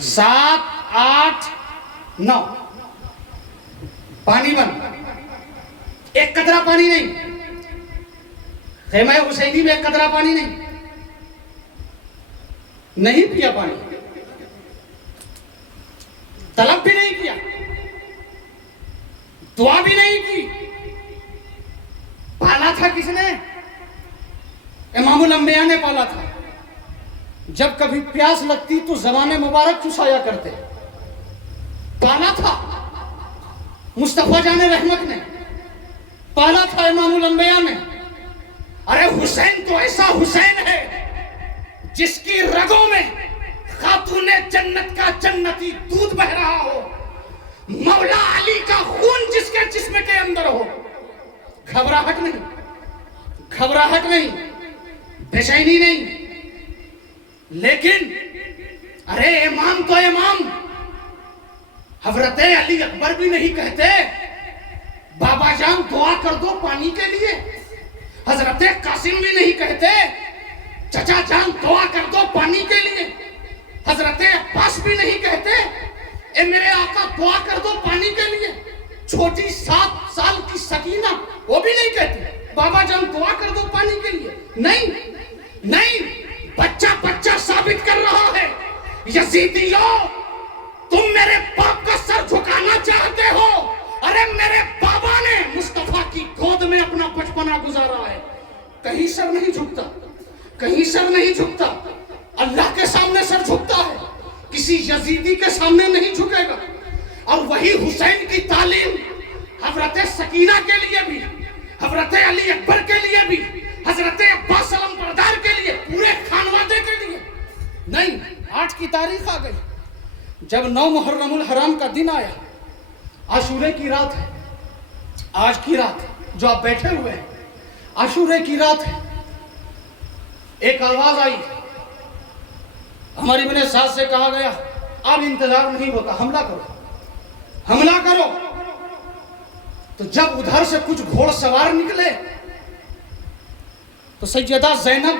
7 8 9 پانی بند, ایک قطرہ پانی نہیں. خیمہ حسینی میں ایک قطرہ پانی نہیں پیا پانی, طلب بھی نہیں کیا, دعا بھی نہیں کی. پالا تھا کس نے؟ امام الانبیاء نے پالا تھا. جب کبھی پیاس لگتی تو زبان مبارک چسایا کرتے. پالا تھا مصطفیٰ جان رحمت نے, پالا تھا امام الانبیاء نے. ارے حسین تو ایسا حسین ہے جس کی رگوں میں خاتون جنت کا جنتی دودھ بہ رہا ہو, مولا علی کا خون جس کے جسم کے اندر ہو. گھبراہٹ نہیں, بے-چینی نہیں. لیکن ارے امام تو امام, حضرت علی اکبر بھی نہیں کہتے بابا جان دعا کر دو پانی کے لیے. حضرت قاسم بھی نہیں کہتے چچا جان دعا کر دو پانی کے لیے. حضرت عباس بھی نہیں کہتے اے میرے آقا دعا کر دو پانی کے لیے. چھوٹی 7 سال کی سکینہ وہ بھی نہیں کہتی بابا جان دعا کر دو پانی کے لیے. نہیں, بچہ ثابت کر رہا ہے یزیدیوں تم میرے باپ کا سر جھکانا چاہتے ہو. ارے میرے بابا نے مصطفیٰ کی گود میں اپنا بچپنا گزارا ہے. کہیں سر نہیں جھکتا. اللہ کے سامنے سر جھکتا ہے, کسی یزیدی کے سامنے نہیں جھکے گا. اور وہی حسین کی تعلیم حضرت سکینہ کے لیے بھی, حضرت علی اکبر کے لیے بھی, حضرت عباس علم بردار کے لیے, پورے خانوادے کے لیے نہیں. 8 کی تاریخ آ گئی, جب 9 محرم الحرام کا دن آیا, عاشورے کی رات ہے, آج کی رات جو آپ بیٹھے ہوئے ہیں عاشورے کی رات ہے. ایک آواز آئی, ہماری بنے ساتھ سے کہا گیا اب انتظار نہیں ہوتا, حملہ کرو. تو جب ادھر سے کچھ گھوڑ سوار نکلے تو سیدہ زینب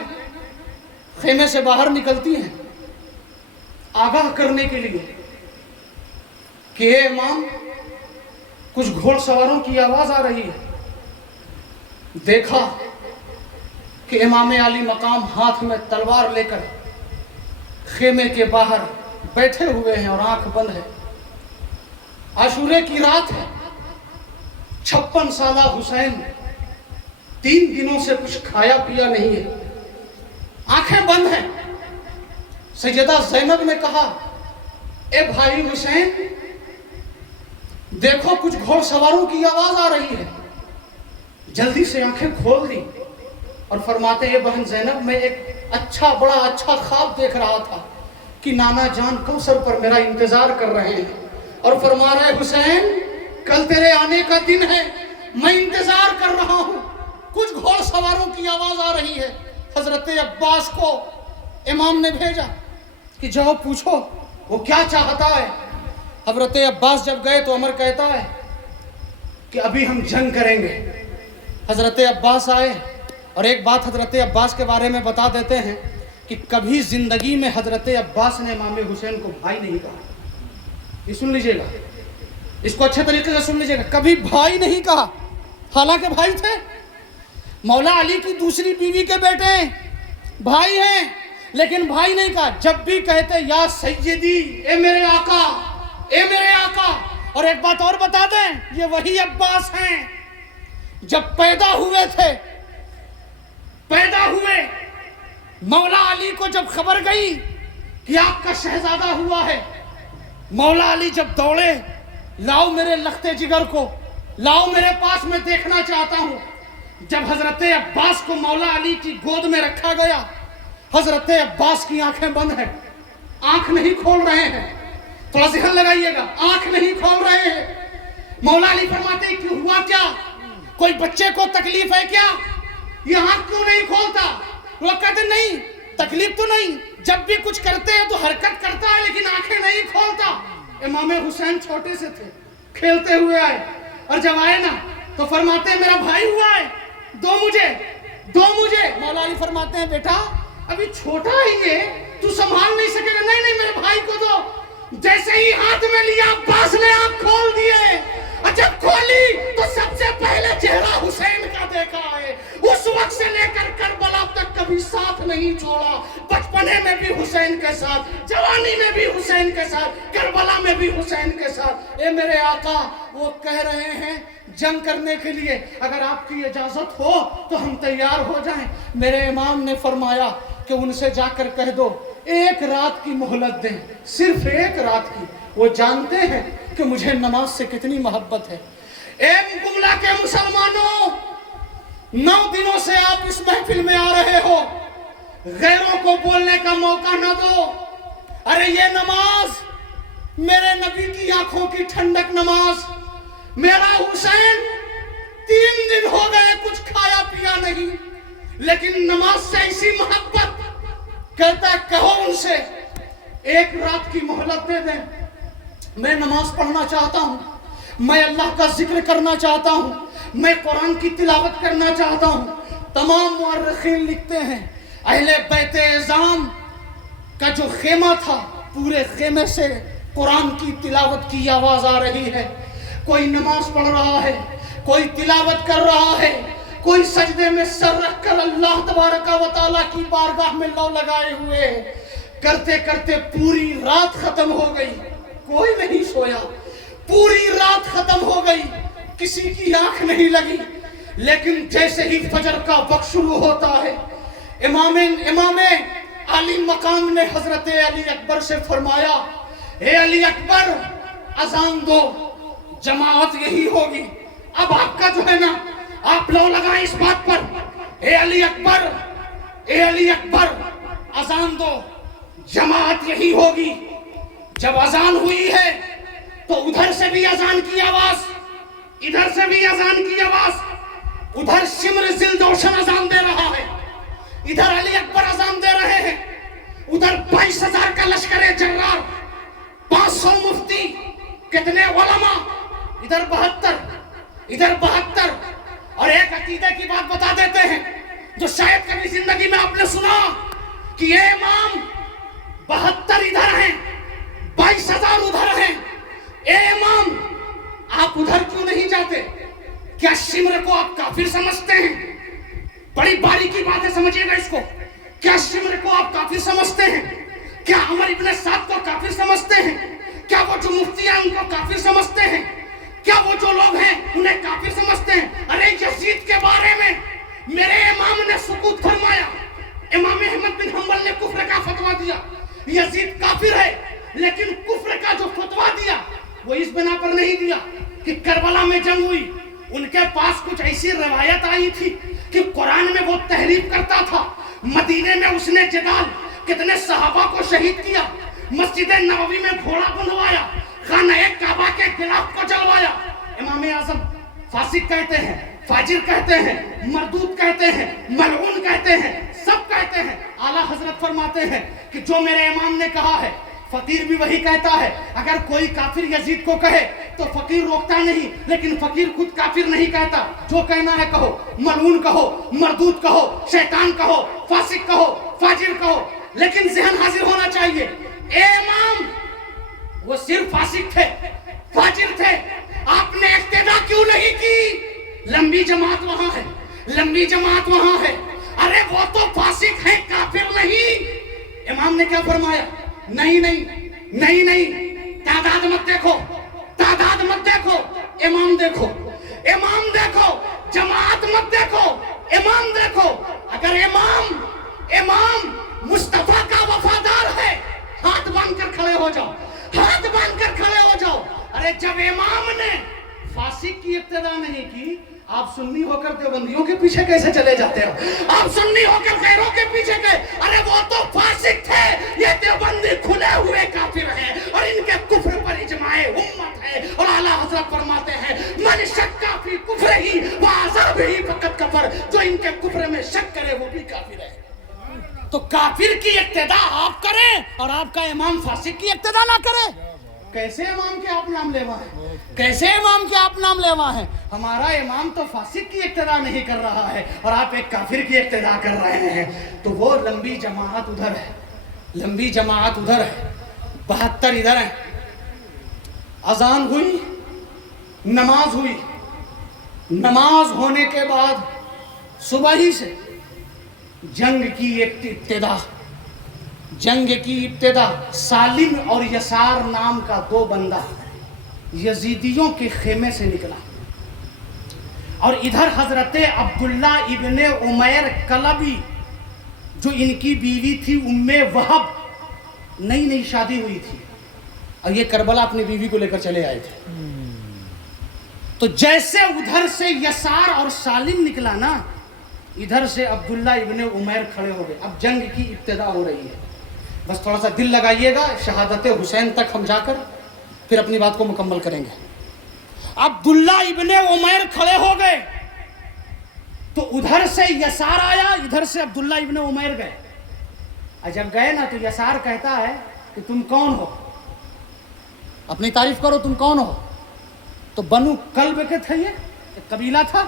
خیمے سے باہر نکلتی ہیں آگاہ کرنے کے لیے کہ اے امام کچھ گھوڑ سواروں کی آواز آ رہی ہے. دیکھا کہ امام علی مقام ہاتھ میں تلوار لے کر خیمے کے باہر بیٹھے ہوئے ہیں اور آنکھ بند ہے. عاشورے کی رات ہے, 56 سالہ حسین 3 دنوں سے کچھ کھایا پیا نہیں ہے, آنکھیں بند ہیں. سیدہ زینب نے کہا اے بھائی حسین دیکھو کچھ گھوڑ سواروں کی آواز آ رہی ہے. جلدی سے آنکھیں کھول دی اور فرماتے اے بہن زینب میں ایک بڑا اچھا خواب دیکھ رہا تھا کہ نانا جان کوثر پر میرا انتظار کر رہے ہیں, اور فرما رہے حسین کل تیرے آنے کا دن ہے, میں انتظار کر رہا ہوں. کچھ گھوڑ سواروں کی آواز آ رہی ہے. حضرت عباس کو امام نے بھیجا کہ جاؤ پوچھو وہ کیا چاہتا ہے. حضرت عباس جب گئے تو عمر کہتا ہے کہ ابھی ہم جنگ کریں گے. حضرت عباس آئے اور ایک بات حضرت عباس کے بارے میں بتا دیتے ہیں کہ کبھی زندگی میں حضرت عباس نے امام حسین کو بھائی نہیں کہا. یہ سن لیجئے گا, اس کو اچھے طریقے سے سن لیجئے گا, کبھی بھائی نہیں کہا. حالانکہ بھائی تھے, مولا علی کی دوسری بیوی کے بیٹے ہیں, بھائی ہیں, لیکن بھائی نہیں کہا. جب بھی کہتے یا سیدی اے میرے آقا, اے میرے آقا. اور ایک بات اور بتا دیں, یہ وہی عباس ہیں جب پیدا ہوئے مولا علی کو جب خبر گئی کہ آپ کا شہزادہ ہوا ہے, مولا علی جب دوڑے لاؤ میرے لختے جگر کو, لاؤ میرے پاس میں دیکھنا چاہتا ہوں. جب حضرت عباس کو مولا علی کی گود میں رکھا گیا, حضرت عباس کی آنکھیں بند ہیں, آنکھ نہیں کھول رہے ہیں. تھوڑا ذہن لگائیے گا, آنکھ نہیں کھول رہے ہیں. مولا علی فرماتے ہیں کہ ہوا کیا, کوئی بچے کو تکلیف ہے کیا, یہ آنکھ کیوں نہیں کھولتا. وہ کہتے نہیں تکلیف تو نہیں, جب بھی کچھ کرتے ہیں تو حرکت کرتا ہے لیکن آنکھیں نہیں کھولتا. امام حسین چھوٹے سے تھے, کھیلتے ہوئے آئے, اور جب آئے نا تو فرماتے ہیں میرا بھائی ہوا ہے, دو مجھے. مولا علی فرماتے ہیں بیٹا ابھی چھوٹا ہی ہے, تو سنبھال نہیں سکے گا. نہیں میرے بھائی کو دو. ہاتھ میں لیا، عباس نے آنکھ کھول دیے، اور جب کھولی تو سب سے پہلے چہرہ حسین کا دیکھا ہے۔ اس وقت سے لے کر کربلا تک کبھی ساتھ نہیں چھوڑا، بچپنے میں بھی حسین کے ساتھ، جوانی میں بھی حسین کے ساتھ، کربلا میں بھی حسین کے ساتھ۔ اے میرے آقا، وہ کہہ رہے ہیں جنگ کرنے کے لیے اگر آپ کی اجازت ہو تو ہم تیار ہو جائیں۔ میرے امام نے فرمایا کہ ان سے جا کر کہہ دو ایک رات کی مہلت دیں، صرف ایک رات کی۔ وہ جانتے ہیں کہ مجھے نماز سے کتنی محبت ہے۔ اے گملا کے مسلمانوں، 9 دنوں سے آپ اس محفل میں آ رہے ہو، غیروں کو بولنے کا موقع نہ دو۔ ارے یہ نماز میرے نبی کی آنکھوں کی ٹھنڈک نماز، میرا حسین 3 دن ہو گئے کچھ کھایا پیا نہیں، لیکن نماز سے ایسی محبت، کہتا ہے کہو ان سے ایک رات کی مہلت دے دیں، میں نماز پڑھنا چاہتا ہوں، میں اللہ کا ذکر کرنا چاہتا ہوں، میں قرآن کی تلاوت کرنا چاہتا ہوں۔ تمام مورخین لکھتے ہیں اہل بیت اعظام کا جو خیمہ تھا، پورے خیمے سے قرآن کی تلاوت کی آواز آ رہی ہے۔ کوئی نماز پڑھ رہا ہے، کوئی تلاوت کر رہا ہے، کوئی سجدے میں سر رکھ کر اللہ تبارک و تعالیٰ کی بارگاہ میں لو لگائے ہوئے ہے۔ کرتے کرتے پوری رات ختم ہو گئی، کوئی نہیں سویا، پوری رات ختم ہو گئی، کسی کی آنکھ نہیں لگی۔ لیکن جیسے ہی فجر کا وقت شروع ہوتا ہے، امام علی مقام نے حضرت علی اکبر سے فرمایا اے علی اکبر اذان دو، جماعت یہی ہوگی۔ اب آپ کا جو ہے نا، آپ لو لگائیں اس بات پر، اے علی اکبر، اے علی اکبر اذان دو، جماعت یہی ہوگی۔ جب اذان ہوئی ہے تو ادھر سے بھی اذان کی آواز، ادھر سے بھی اذان کی آواز، ادھر شمر ذوالجوشن اذان دے رہا ہے، ادھر علی اکبر اذان دے رہے ہیں، ادھر 22,000 کا لشکر جرار، 500 مفتی، کتنے علماء، ادھر 72، ادھر 72۔ اور ایک عقیدے کی بات بتا دیتے ہیں جو شاید کبھی زندگی میں آپ نے سنا، کہ یہ امام 72 ادھر ہیں، 22,000 ادھر ہیں۔ اے امام، آپ ادھر کیوں نہیں جاتے؟ کیا شمر کو آپ کافر سمجھتے ہیں؟ بڑی باریکی بات ہے، سمجھیے گا اس کو۔ کیا شمر کو آپ کافر سمجھتے ہیں؟ کیا عمر ابن سعد کو کافر سمجھتے ہیں؟ کیا وہ جو مفتی ہیں ان کو کافر سمجھتے ہیں؟ کیا وہ جو لوگ ہیں انہیں کافر سمجھتے ہیں؟ ارے یزید کے بارے میں میرے امام نے سکوت فرمایا، امام احمد بن حنبل نے کفر کا فتویٰ دیا، یزید کافر ہے، لیکن کفر کا جو فتویٰ دیا وہ اس بنا پر نہیں دیا کہ کربلا میں جنگ ہوئی، ان کے پاس کچھ ایسی روایت آئی تھی کہ قرآن میں وہ تحریف کرتا تھا، مدینے میں اس نے جدال، کتنے صحابہ کو شہید کیا، مسجد نبوی میں گھوڑا بنوایا، خانہ کعبہ کے غلاف کو جلوایا۔ امام اعظم فاسق کہتے ہیں، فاجر کہتے ہیں، مردود کہتے ہیں، ملعون کہتے ہیں، سب کہتے ہیں۔ اعلیٰ حضرت فرماتے ہیں کہ جو میرے امام نے کہا ہے فقیر بھی وہی کہتا ہے۔ اگر کوئی کافر یزید کو کہے تو فقیر روکتا نہیں، لیکن فقیر خود کافر نہیں کہتا، جو کہنا ہے کہو، ملعون کہو، مردود کہو، شیطان کہو، فاسق کہو، فاجر کہو، لیکن ذہن حاضر ہونا چاہیے اے امام وہ صرف فاسق تھے، فاجر تھے، آپ نے اقتدا کیوں نہیں کی؟ لمبی جماعت وہاں ہے، لمبی جماعت وہاں ہے، ارے وہ تو فاسق ہیں، کافر نہیں۔ امام نے کیا فرمایا؟ نہیں نہیں نہیں نہیں، تعداد مت دیکھو، تعداد مت دیکھو، امام دیکھو، امام دیکھو، جماعت مت دیکھو، امام دیکھو۔ اگر امام مصطفیٰ کا وفادار ہے، ہاتھ باندھ کر کھڑے ہو جاؤ، ہاتھ باندھ کر کھڑے ہو جاؤ۔ ارے جب امام نے فاسق کی ابتدا نہیں کی، آپ سنی ہو کر دیوبندیوں کے پیچھے کیسے چلے جاتے ہو؟ آپ سنی ہو کر غیروں کے پیچھے گئے؟ ارے وہ تو فاسق تھے، یہ دیوبندی کھلے ہوئے کافر ہیں، اور ان کے کفر پر اجماع امت ہے۔ اور اعلیٰ حضرت فرماتے ہیں من شک فی کفرہ وعذر بہ فقد کفر، جو ان کے کفر میں شک کرے وہ بھی کافر ہے۔ تو کافر کی اقتدا آپ کریں اور آپ کا امام فاسق کی اقتدا نہ کرے؟ کیسے امام کے آپ نام لیوا ہیں؟ کیسے امام کے آپ نام لیوا ہیں؟ ہمارا امام تو فاسق کی اقتدا نہیں کر رہا ہے اور آپ ایک کافر کی اقتدا کر رہے ہیں۔ تو وہ لمبی جماعت ادھر ہے، لمبی جماعت ادھر ہے، 72 ادھر ہیں، اذان ہوئی، نماز ہوئی، نماز ہونے کے بعد صبح ہی سے جنگ کی ابتدا، جنگ کی ابتدا سالم اور یسار نام کا دو بندہ یزیدیوں کے خیمے سے نکلا، اور ادھر حضرت عبداللہ ابن عمیر کلبی جو ان کی بیوی تھی ام وہب، نئی نئی شادی ہوئی تھی، اور یہ کربلا اپنی بیوی کو لے کر چلے آئے تھے۔ تو جیسے ادھر سے یسار اور سالم نکلا نا، ادھر سے عبداللہ ابن عمیر کھڑے ہو گئے۔ اب جنگ کی ابتدا ہو رہی ہے، بس تھوڑا سا دل لگائیے گا، شہادت حسین تک ہم جا کر پھر اپنی بات کو مکمل کریں گے۔ عبداللہ ابن عمیر کھڑے ہو گئے تو ادھر سے یسار آیا، ادھر سے عبداللہ ابن عمیر گئے، اور جب گئے نا تو یسار کہتا ہے کہ تم کون ہو، اپنی تعریف کرو، تم کون ہو؟ تو بنو کلب کے تھے، یہ ایک قبیلہ تھا،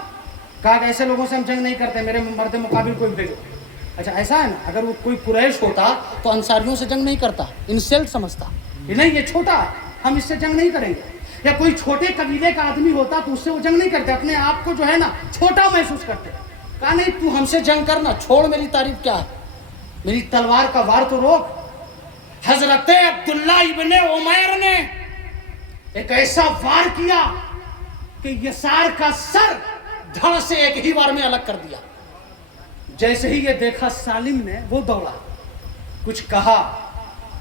کہا کہ ایسے لوگوں سے ہم جنگ نہیں کرتے، میرے مرد مقابل کوئی بھیجو۔ اچھا ایسا ہے نا، اگر وہ کوئی قریش ہوتا تو انصاریوں سے جنگ نہیں کرتا، انسلٹ سمجھتا کہ نہیں یہ چھوٹا ہے، ہم اس سے جنگ نہیں کریں گے، یا کوئی چھوٹے قبیلے کا آدمی ہوتا تو اس سے وہ جنگ نہیں کرتے، اپنے آپ کو جو ہے نا چھوٹا محسوس کرتے۔ کہا نہیں تو ہم سے جنگ کرنا چھوڑ، میری تعریف کیا ہے، میری تلوار کا وار تو روک۔ حضرت عبداللہ ابن عمیر نے ایک ایسا وار کیا کہ یسار کا سر دھڑ سے ایک ہی وار میں الگ کر دیا۔ جیسے ہی یہ دیکھا سالم نے، وہ دوڑا، کچھ کہا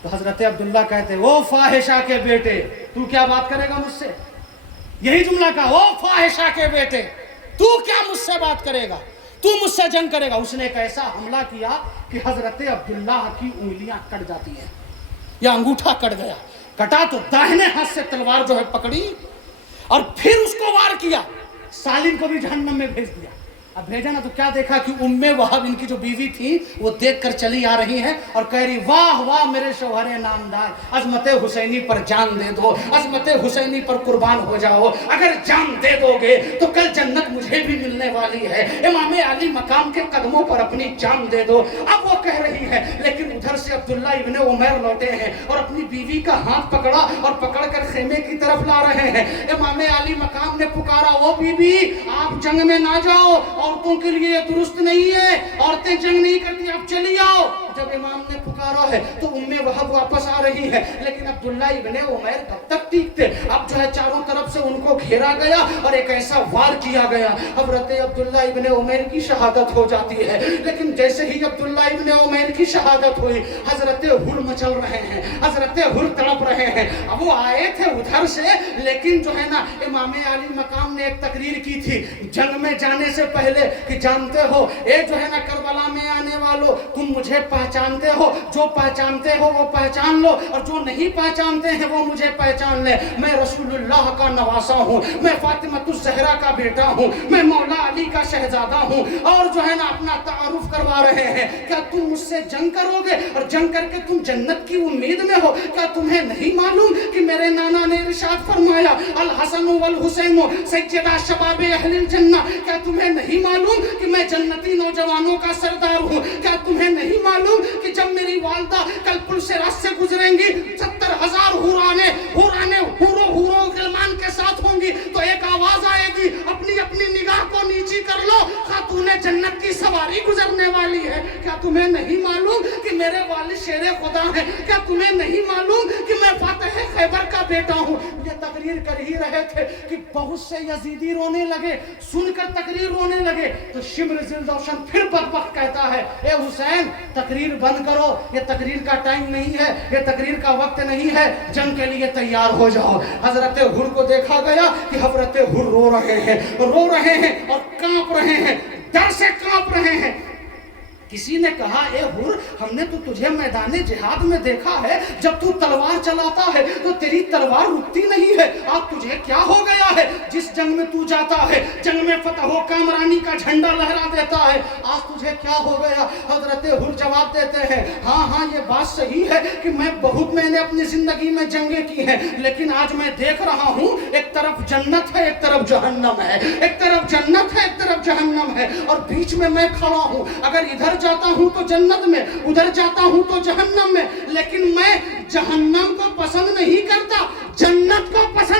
تو حضرت عبداللہ کہتے وہ فاحشہ کے بیٹے، تو کیا بات کرے گا مجھ سے؟ یہی جملہ کہا، وہ فاحشہ کے بیٹے تو کیا مجھ سے بات کرے گا، تو مجھ سے جنگ کرے گا۔ اس نے ایک ایسا حملہ کیا کہ حضرت عبداللہ کی انگلیاں کٹ جاتی ہیں، یا انگوٹھا کٹ گیا، کٹا تو داہنے ہاتھ سے تلوار جو ہے پکڑی اور پھر اس کو وار کیا، سالم کو بھی جہنم میں بھیج دیا۔ اب بھیجا نا تو کیا دیکھا کہ ام وہب ان کی جو بیوی تھی وہ دیکھ کر چلی آ رہی ہیں اور کہہ رہی واہ واہ میرے شوہر نامدار، عظمت حسینی پر جان دے دو، عظمت حسینی پر قربان ہو جاؤ، اگر جان دے دو گے تو کل جنت مجھے بھی ملنے والی ہے، امام علی مقام کے قدموں پر اپنی جان دے دو۔ اب وہ کہہ رہی ہے، لیکن ادھر سے عبداللہ ابن عمیر لوٹے ہیں اور اپنی بیوی کا ہاتھ پکڑا اور پکڑ کر خیمے کی طرف لا رہے ہیں۔ امام علی مقام نے پکارا، او بی بی آپ جنگ میں نہ جاؤ، عورتوں کے لیے یہ درست نہیں ہے، عورتیں جنگ نہیں کرتی، آپ چلی آؤ۔ جب امام نے پکارا ہے تو ام وہب واپس آ رہی ہے، لیکن عبداللہ ابن عمیر کب تک ٹیکتے؟ اب جو ہے چاروں طرف سے ان کو گھیرا گیا اور ایک ایسا وار کیا گیا، حضرت عبداللہ ابن عمیر کی شہادت ہو جاتی ہے۔ لیکن جیسے ہی عبداللہ ابن عمیر کی شہادت ہوئی، حضرت حر مچل رہے ہیں، حضرت حر تڑپ رہے ہیں۔ اب وہ آئے تھے ادھر سے، لیکن جو ہے نا امام علی مقام نے ایک تقریر کی تھی جنگ میں جانے سے پہلے کہ جانتے ہو اے جو ہے نا کربلا میں آنے والو، تم مجھے پہچانتے ہو، جو پہچانتے ہو وہ پہچان لو، اور جو نہیں پہچانتے ہیں وہ مجھے پہچان لے۔ میں رسول اللہ کا نواسا ہوں، میں فاطمۃ الزہرا کا بیٹا ہوں، میں مولا علی کا شہزادہ ہوں، اور جو ہے نا اپنا تعارف کروا رہے ہیں۔ کیا تم مجھ سے جنگ کرو گے اور جنگ کر کے تم جنت کی امید میں ہو؟ کیا تمہیں نہیں معلوم کہ میرے نانا نے ارشاد فرمایا الحسن والحسین سیدہ شباب اہل الجنہ؟ کیا تمہیں نہیں معلوم کہ میں جنتی نوجوانوں کا سردار ہوں؟ کیا تمہیں نہیں معلوم کہ جب میری والدہ کل پل سے راست سے گزریں گی 70,000 حوروں غلمان کے ساتھ ہوں گی تو ایک آواز آئے گی اپنی اپنی نگاہ کو نیچی کر لو، خاتون جنت کی سواری گزرنے والی ہے۔ کیا تمہیں نہیں معلوم کہ میرے والد شیر خدا ہیں؟ کیا تمہیں نہیں معلوم کہ میں فاتح خیبر کا بیٹا ہوں؟ یہ تقریر کر ہی رہے تھے کہ بہت سے یزیدی رونے لگے، سن کر تقریر رونے لگے تو شمر ذوالدوشن پھر بدبخت کہتا ہے اے حسین تقریر بند کرو، یہ تقریر کا ٹائم نہیں ہے، یہ تقریر کا وقت نہیں ہے، جنگ کے لیے تیار ہو جاؤ۔ حضرت حر کو دیکھا گیا کہ حضرت حر رو رہے ہیں اور کانپ رہے ہیں، ڈر سے کانپ رہے ہیں۔ کسی نے کہا اے حر ہم نے تو تجھے میدان جہاد میں دیکھا ہے، جب تو تلوار چلاتا ہے تو تیری تلوار رکتی نہیں ہے، آج تجھے کیا ہو گیا ہے؟ جس جنگ میں تو جاتا ہے جنگ میں فتح و کامرانی کا جھنڈا لہرا دیتا ہے، آج تجھے کیا ہو گیا؟ حضرت حر جواب دیتے ہیں ہاں یہ بات صحیح ہے کہ میں نے اپنی زندگی میں جنگیں کی ہیں، لیکن آج میں دیکھ رہا ہوں ایک طرف جنت ہے ایک طرف جہنم ہے، ایک طرف جنت ہے ایک طرف جہنم ہے، اور بیچ میں کھڑا ہوں، اگر ادھر جاتا ہوں تو جنت میں، ادھر جاتا ہوں تو جہنم میں، لیکن میں جہنم کو پسند نہیں کرتا، جنت کو پسند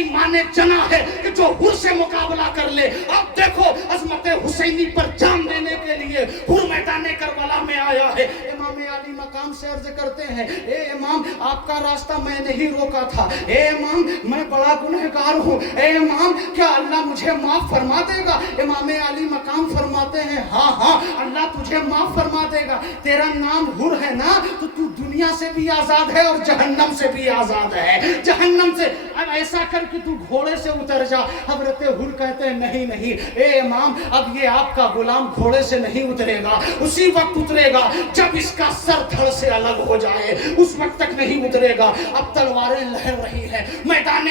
کی ماں نے جنا ہے کہ جو حر سے مقابلہ کر لے. اب دیکھو عظمت حسینی پر جان دینے کے لیے حر میدان کربلا میں آیا ہے. امام علی مقام سے عرض کرتے ہیں اے امام آپ کا راستہ میں نہیں روکا تھا. اے امام میں بڑا گنہگار ہوں. اے امام کیا اللہ مجھے معاف فرما دے گا؟ امام علی مقام فرماتے ہیں ہاں ہاں اللہ تجھے معاف فرما دے گا. تیرا نام حر ہے نا تو تو دنیا سے بھی آزاد ہے اور جہنم سے بھی آزاد ہے. جہنم سے اب ایسا کر کہ تو گھوڑے سے اتر جا. حضرت حر کہتے ہیں نہیں نہیں اے امام اب یہ آپ کا غلام گھوڑے سے نہیں اترے گا. اسی وقت اترے گا جب اس کا سر دھڑ سے الگ ہو جائے. اس وقت تک نہیں اترے گا. اب تلواریں لہر رہی ہیں میدان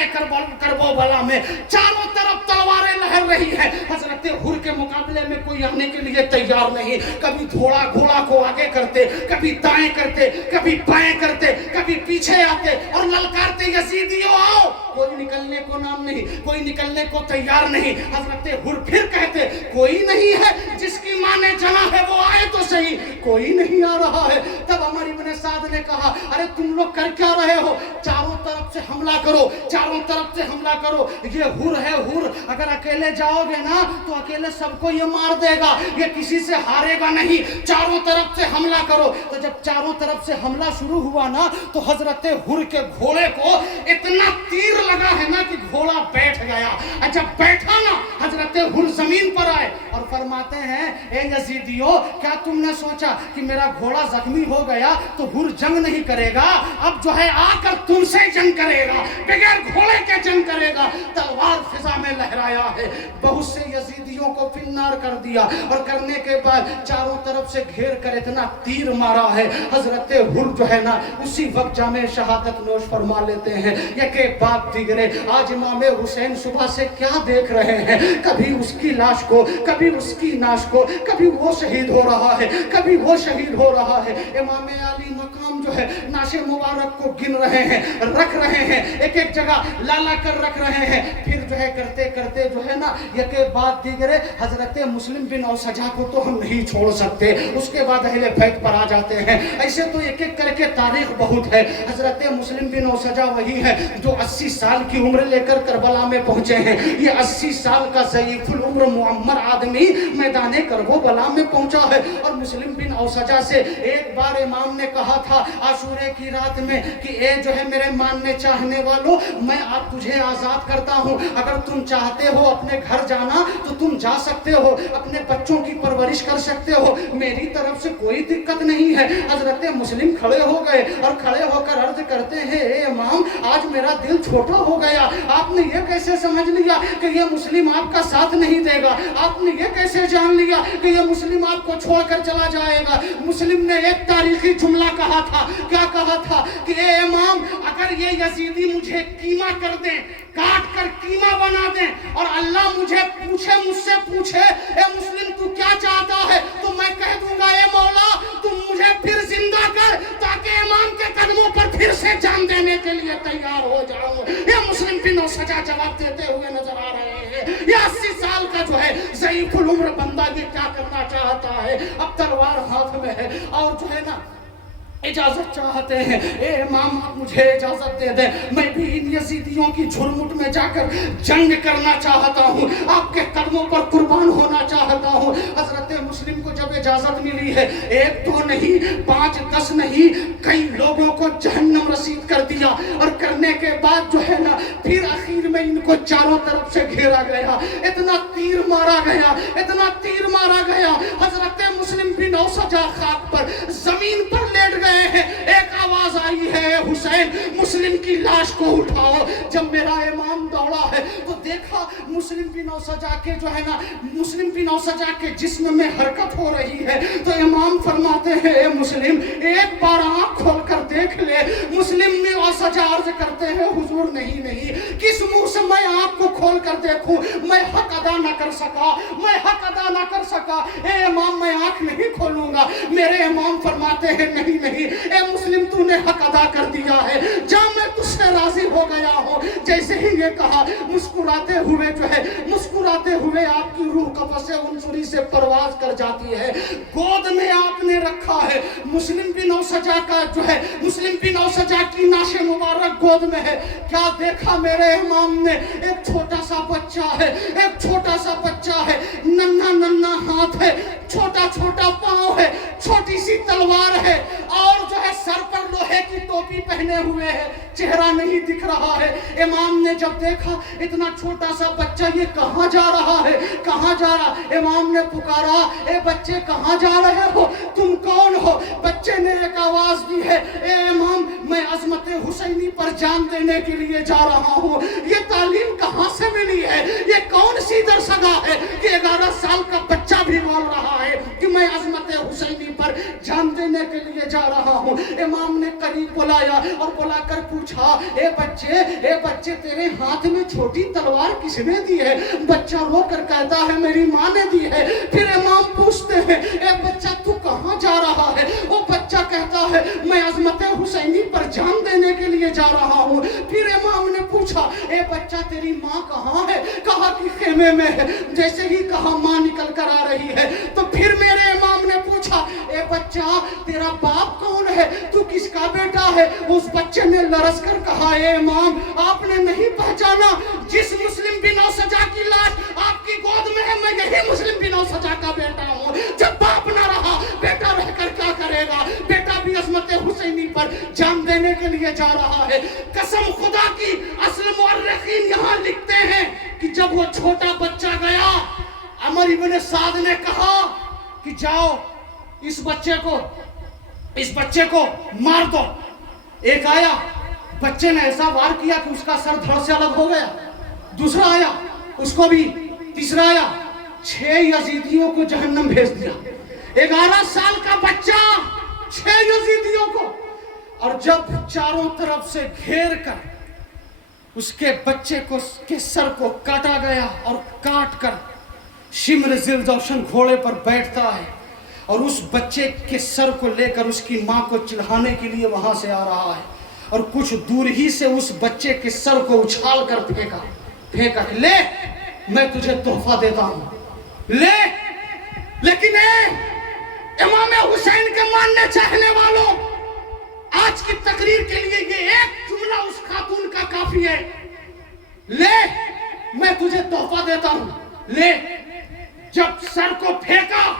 کربلا میں چاروں طرف تلواریں لہر رہی ہیں. حضرت حر کے مقابلے میں کوئی آنے کے لیے تیار نہیں. کبھی گھوڑا کو آگے کرتے, کبھی دائیں کرتے, کبھی بائیں کرتے, کبھی پیچھے آتے اور للکارتے یزیدیوں آؤ. کوئی نکلنے کو نام نہیں, کوئی نکلنے کو تیار نہیں. حضرت حر پھر کہتے کوئی نہیں ہے جس کی ماں نے جنا ہے وہ آئے تو صحیح. کوئی نہیں آ رہا ہے. تب عمر ابن سعد نے کہا ارے تم لوگ کر کیا رہے ہو؟ چاروں طرف سے حملہ کرو, چاروں طرف سے حملہ کرو. یہ حر ہے حر, اگر اکیلے جاؤ گے نا تو اکیلے سب کو یہ مار دے گا, یہ کسی سے ہارے گا نہیں. چاروں طرف سے حملہ کرو. تو جب چاروں طرف سے حملہ شروع ہوا نا تو حضرت حر کے گھوڑے کو اتنا تیر لگا ہے نا کہ گھوڑا بیٹھ گیا. جب بیٹھا نا حضرت حر زمین پر آئے اور فرماتے ہیں اے یزیدیو کیا تم نے سوچا کہ میرا گھوڑا زخمی ہو گیا تو حر جنگ نہیں کرے گا؟ اب جو ہے آ کر تم سے جنگ کرے گا, بغیر گھوڑے کے جنگ کرے گا. تلوار فضا میں لہرایا ہے, بہت سے یزیدیوں کو فنار کر دیا اور کرنے کے بعد چاروں طرف سے گھیر کر اتنا تیر مارا ہے. حضرت حر جو ہے نا اسی وقت جامع شہادت نوش فرما لیتے ہیں. یکے بعد دیگرے آج امام حسین صبح سے کیا دیکھ رہے ہیں, کبھی اس کی لاش کو, کبھی اس کی ناش کو, کبھی وہ شہید ہو رہا ہے, کبھی وہ شہید ہو رہا ہے. امام علی مقام جو ہے ناش مبارک کو گن رہے ہیں, رکھ رہے ہیں, ایک ایک جگہ لالا کر رکھ رہے ہیں. پھر جو ہے کرتے کرتے جو ہے نا یکے بعد دیگرے حضرت مسلم بن اوسجا کو تو ہم نہیں چھوڑ سکتے, اس کے بعد اہل بیت پر آ جاتے ہیں. ایسے تو ایک ایک کر کے تاریخ بہت ہے. حضرت مسلم بن اوسجا وہی ہے جو 80 سال کی عمر لے کر کربلا میں پہنچے ہیں. یہ 80 سال کا ضعیف العمر معمر آدمی میدان کربلا میں پہنچا ہے. اور مسلم بن اوسجا سے ایک بار امام نے کہا تھا عاشورے کی رات میں کہ اے جو ہے میرے ماننے چاہنے والوں میں آپ تجھے آزاد کرتا ہوں, اگر تم چاہتے ہو اپنے گھر جانا تو تم جا سکتے ہو, اپنے بچوں کی پرورش کر سکتے ہو, میری طرف سے کوئی دقت نہیں ہے. حضرت مسلم کھڑے ہو گئے اور کھڑے ہو کر عرض کرتے ہیں اے امام آج میرا دل چھوٹا ہو گیا, آپ نے یہ کیسے سمجھ لیا کہ یہ مسلم آپ کا ساتھ نہیں دے گا؟ آپ نے یہ کیسے جان لیا کہ یہ مسلم آپ کو چھوڑ کر چلا جائے گا؟ مسلم نے ایک تاریخی جملہ کہا تھا. کیا کہا تھا کہ اے امام اگر یہ یزیدی مجھے قیمہ کر دیں, کاٹ کر قیمہ بنا دیں اور اللہ مجھ سے پوچھے اے مسلم تو کیا چاہتا ہے تو میں کہہ دوں گا اے مولا تم مجھے پھر زندہ کر تاکہ امام کے قدموں پر پھر سے جان دینے کے لیے تیار ہو جاؤں. یہ مسلم بن اوسجا جواب دیتے ہوئے نظر آ رہے ہیں. یہ 80 سال کا جو ہے ضعیف العمر بندہ یہ کیا کرنا چاہتا ہے؟ اب تلوار ہاتھ میں ہے اور جو ہے نا اجازت چاہتے ہیں. اے امام آپ مجھے اجازت دے دیں, میں بھی ان یزیدیوں کی جھرمٹ میں جا کر جنگ کرنا چاہتا ہوں, آپ کے قدموں پر قربان ہونا چاہتا ہوں. حضرت مسلم کو جب اجازت ملی ہے, 1 2 نہیں 5 10 نہیں کئی لوگوں کو جہنم رسید کر دیا اور کرنے کے بعد جو ہے نا پھر اخیر میں ان کو چاروں طرف سے گھیرا گیا, اتنا تیر مارا گیا, اتنا تیر مارا گیا. حضرت مسلم بن اوسجا خاک پر زمین پر لیٹ گئے ہیں. ایک آواز آئی ہے حسین مسلم کی لاش کو اٹھاؤ. جب میرا امام دوڑا ہے تو دیکھا مسلم بن اوسجا کے جو ہے نا مسلم بن اوسجا کے جسم میں حرکت ہو رہی ہے. تو امام فرماتے ہیں اے مسلم ایک بار آنکھ کھول کر دیکھ لے. مسلم بن اوسجا عرض کرتے ہیں حضور نہیں کس منہ سے میں آنکھ کو کھول کر دیکھوں, میں حق ادا نہ کر سکا, میں حق ادا نہ کر سکا. اے امام میں آنکھ نہیں کھول کھولوں گا. میرے امام فرماتے ہیں نہیں نہیں اے مسلم تو نے حق ادا کر دیا ہے, جا میں تجھ سے راضی ہو گیا ہوں. جیسے ہی یہ کہا مسکراتے ہوئے آپ کی روح قفس عنصری سے پرواز کر جاتی ہے. گود میں آپ نے رکھا ہے مسلم بن اوسجا کا جو ہے مسلم بن اوسجا کی ناش مبارک گود میں ہے. کیا دیکھا میرے امام نے, ایک چھوٹا سا بچہ ہے, ننھا ہاتھ ہے, چھوٹا پاؤں ہے, چھوٹی سی تلوار ہے, اور جو ہے سر پر لوہے کی ٹوپی پہنے ہوئے ہے, چہرہ نہیں دکھ رہا ہے. امام نے جب دیکھا اتنا چھوٹا سا بچہ یہ کہاں جا رہا ہے, کہاں جا رہا. امام نے پکارا اے بچے کہاں جا رہے ہو, تم کون ہو. بچے نے ایک آواز دی ہے اے امام میں عظمت حسینی پر جان دینے کے لیے جا رہا ہوں. یہ تعلیم کہاں سے ملی ہے, یہ کون سی درسگاہ ہے کہ 11 سال کا بچہ بھی بول رہا ہے کہ میں عظمت حسینی پر جان دینے کے لیے جا رہا ہوں. امام نے قریب بلایا اور بلا کر پوچھا اے بچے تیرے ہاتھ میں چھوٹی تلوار کس نے دی ہے. بچہ رو کر کہتا ہے میری ماں نے دی ہے. پھر امام پوچھتے ہیں اے بچہ تو کہاں جا رہا ہے. وہ بچہ کہتا ہے میں عظمت حسینی پر جان دینے کے لیے جا رہا ہوں. پھر امام نے پوچھا اے بچہ تیری ماں کہاں ہے, کہا کہ خیمے میں ہے. جیسے ہی کہا ماں نکل کر آ رہی ہے تو پھر میرے امام نے پوچھا اے بچہ تیرا باپ کون ہے, تو کس کا بیٹا ہے. اس بچے نے لرز کر کہا اے امام آپ نے نہیں پہچانا, جس مسلم بن اوسجا کی لاش آپ کی گود میں ہے میں یہی مسلم بن اوسجا کا بیٹا ہوں. جب باپ نہ رہا بیٹا رہ کر کیا کرے گا. بیٹا بھی عظمت حسینی پر جان دینے کے لیے جا رہا ہے. قسم خدا کی اصل مورخین یہاں لکھتے ہیں کہ جب وہ چھوٹا بچہ گیا عمر ابن سعد نے کہا کہ جاؤ اس بچے کو مار دو. ایک آیا بچے نے ایسا وار کیا کہ اس کا سر دھڑ سے الگ ہو گیا. دوسرا آیا اس کو بھی, تیسرا آیا, 6 یزیدیوں کو جہنم بھیج دیا. 11 سال کا بچہ 6 یزیدیوں کو. اور جب چاروں طرف سے گھیر کر اس کے بچے کے سر کو کاٹا گیا اور کاٹ کر شمر ذی جوشن گھوڑے پر بیٹھتا ہے اور اس بچے کے سر کو لے کر اس کی ماں کو چڑھانے کے لیے وہاں سے آ رہا ہے, اور کچھ دور ہی سے اس بچے کے سر کو اچھال کر پھینکا لے میں تجھے تحفہ دیتا ہوں لے. لیکن امام حسین کے ماننے چاہنے والوں, آج کی تقریر کے لیے یہ ایک جملہ اس خاتون کا کافی ہے, لے میں تجھے تحفہ دیتا ہوں لے. جب سر کو پھینکا,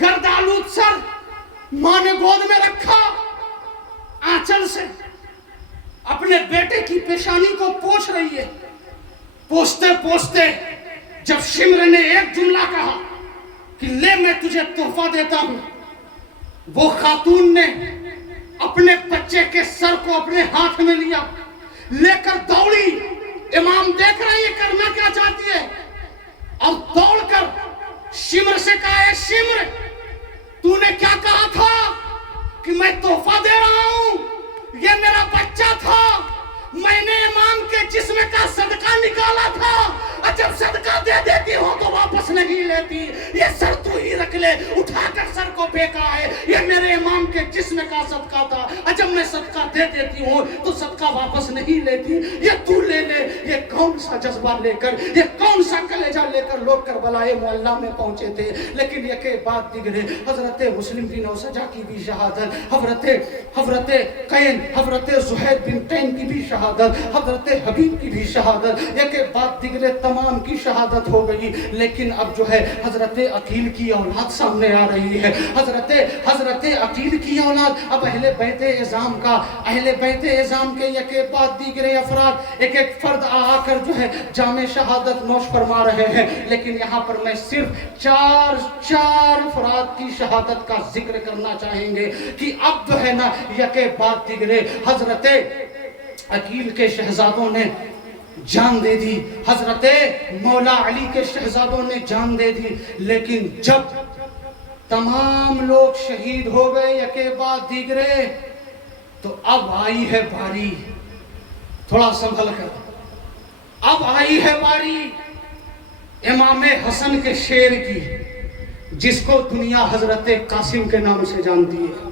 گردآلود سر ماں نے گود میں رکھا, آنچل سے اپنے بیٹے کی پیشانی کو پوچھ رہی ہے. پوچھتے جب شمر نے ایک جملہ کہا کہ لے میں تجھے تحفہ دیتا ہوں, وہ خاتون نے اپنے بچے کے سر کو اپنے ہاتھ میں لیا, لے کر دوڑی. امام دیکھ رہے ہیں کرنا کیا چاہتی ہے, اور دوڑ کر شمر سے کہا اے شمر تو نے کیا کہا تھا کہ میں تحفہ دے رہا ہوں, یہ میرا بچہ تھا, میں نے امام کے جسم کا صدقہ نکالا تھا, اور جب صدقہ دے دیتی ہو تو واپس نہیں لیتی, یہ سر تو ہی رکھ لے. اٹھا کر سر کو پھینکا ہے, یہ میرے امام کے جسم کا صدقہ تھا, اور جب میں صدقہ دے دیتی ہوں تو صدقہ واپس نہیں لیتی, یہ تو لے لے. یہ کون سا جذبہ لے کر, یہ کون سا کلیجہ لے کر لوگ کربلا معلیٰ میں پہنچے تھے. لیکن یہ کہ بات دیگرے, حضرت مسلم بن اوسجا کی بھی شہادت, حضرت قین, حضرت زہیر بن قین کی بھی شہادت, حضرت حبیب کی بھی شہادت, یہ کہ بات دیگرے تمام کی شہادت ہو گئی. لیکن اب جو ہے حضرت عقیل کی اولاد سامنے آ رہی ہے. حضرت عقیل کی اولاد, اب اہل بیت اعظام کے یک بعد دیگرے افراد ایک فرد آ کر جو ہے جام شہادت نوش فرما رہے ہیں. لیکن یہاں پر میں صرف چار افراد کی شہادت کا ذکر کرنا چاہیں گے کہ اب جو ہے نا یک بعد دیگرے حضرت عقیل کے شہزادوں نے جان دے دی, حضرت مولا علی کے شہزادوں نے جان دے دی. لیکن جب تمام لوگ شہید ہو گئے یکے بعد دیگرے, تو اب آئی ہے باری, تھوڑا سنبھل کر, اب آئی ہے باری امام حسن کے شیر کی, جس کو دنیا حضرت قاسم کے نام سے جانتی ہے.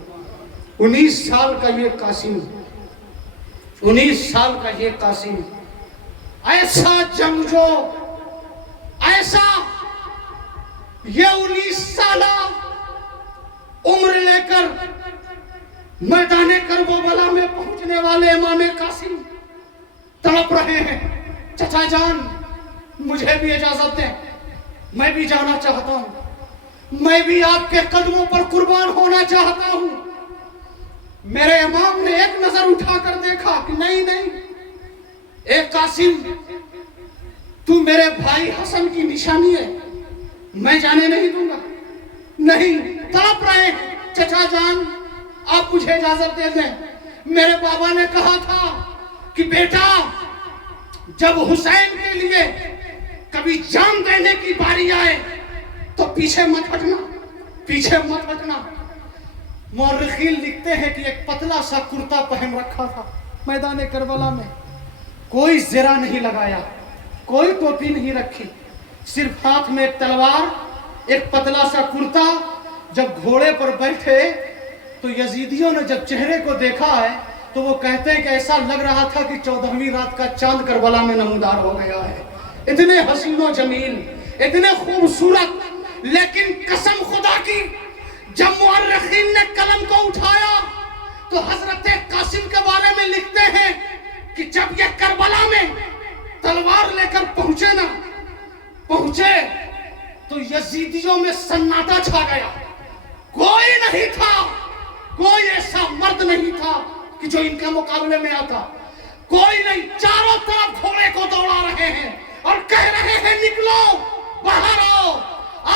19 سال کا یہ قاسم، 19 سال کا یہ قاسم، ایسا جنگجو، ایسا یہ 19 سالہ عمر لے کر میدان کربلا میں پہنچنے والے امام قاسم تڑپ رہے ہیں. چچا جان مجھے بھی اجازت دیں، میں بھی جانا چاہتا ہوں، میں بھی آپ کے قدموں پر قربان ہونا چاہتا ہوں. میرے امام نے ایک نظر اٹھا کر دیکھا کہ نہیں، اے قاسم تو میرے بھائی حسن کی نشانی ہے، میں جانے نہیں دوں گا. نہیں، تڑپ رہے ہیں. چچا جان آپ مجھے اجازت دے دیں، میرے بابا نے کہا تھا کہ بیٹا جب حسین کے لیے کبھی جان دینے کی باری آئے تو پیچھے مت ہٹنا، پیچھے مت ہٹنا. مورخین لکھتے ہیں کہ ایک پتلا سا کرتا پہن رکھا تھا میدان کربلا میں، کوئی زرہ نہیں لگایا، کوئی ٹوپی نہیں رکھی، صرف ہاتھ میں ایک تلوار، ایک پتلا سا کرتا. جب گھوڑے پر بیٹھے تو یزیدیوں نے جب چہرے کو دیکھا ہے تو وہ کہتے ہیں کہ ایسا لگ رہا تھا کہ 14ویں رات کا چاند کربلا میں نمودار ہو گیا ہے. اتنے حسین و جمیل، اتنے خوبصورت. لیکن قسم خدا کی جب مورخین نے قلم کو اٹھایا تو حضرت قاسم کے بارے میں لکھتے ہیں کہ جب یہ کربلا میں تلوار لے کر پہنچے تو یزیدیوں میں سناٹا چھا گیا. کوئی نہیں تھا، کوئی ایسا مرد نہیں تھا کہ جو ان کے مقابلے میں آتا. کوئی نہیں. چاروں طرف گھوڑے کو دوڑا رہے ہیں اور کہہ رہے ہیں نکلو باہر آؤ،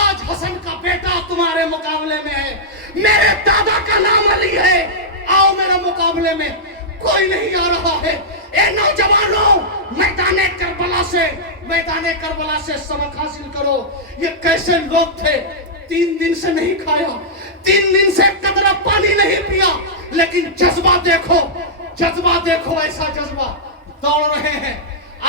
آج حسن کا بیٹا تمہارے مقابلے میں ہے، میرے دادا کا نام علی ہے، آؤ میرے مقابلے میں. کوئی نہیں آ رہا ہے. اے نوجوانوں میدان کربلا سے سبق حاصل کرو. یہ کیسے لوگ تھے، 3 دن سے نہیں کھایا، 3 دن سے قطرہ پانی نہیں پیا، لیکن جذبہ دیکھو ایسا جذبہ. دوڑ رہے ہیں.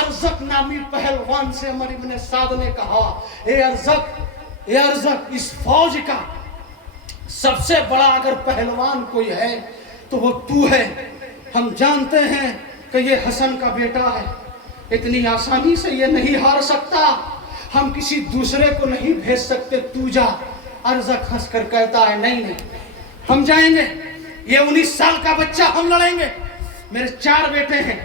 ارزق نامی پہلوان سے عمر ابن سعد نے کہا اے ارزق اس فوج کا سب سے بڑا اگر پہلوان کوئی ہے تو وہ تو ہے. ہم جانتے ہیں کہ یہ حسن کا بیٹا ہے، اتنی آسانی سے یہ نہیں ہار سکتا، ہم کسی دوسرے کو نہیں بھیج سکتے، تو جا. ارزق ہنس کر کہتا ہے نہیں ہم جائیں گے، یہ 19 سال کا بچہ ہم لڑیں گے. میرے 4 بیٹے ہیں،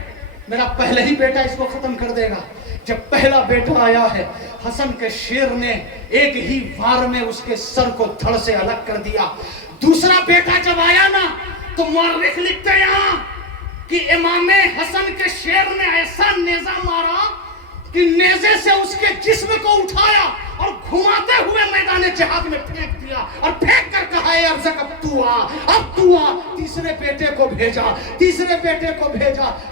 میرا پہلا ہی بیٹا اس کو ختم کر دے گا. جب پہلا بیٹا آیا ہے حسن کے شیر نے ایک ہی وار میں اس کے سر کو دھڑ سے الگ کر دیا. دوسرا بیٹا جب آیا نا تو مورخ لکھتے ہیں یہاں کہ امام حسن کے شیر نے ایسا نیزہ مارا کہ نیزے سے اس کے جسم کو اٹھایا اور گھماتے ہوئے میدان جہاد میں پھینک دیا اور پھینک کر کہا اے ارزق اب تو آ. تیسرے بیٹے کو بھیجا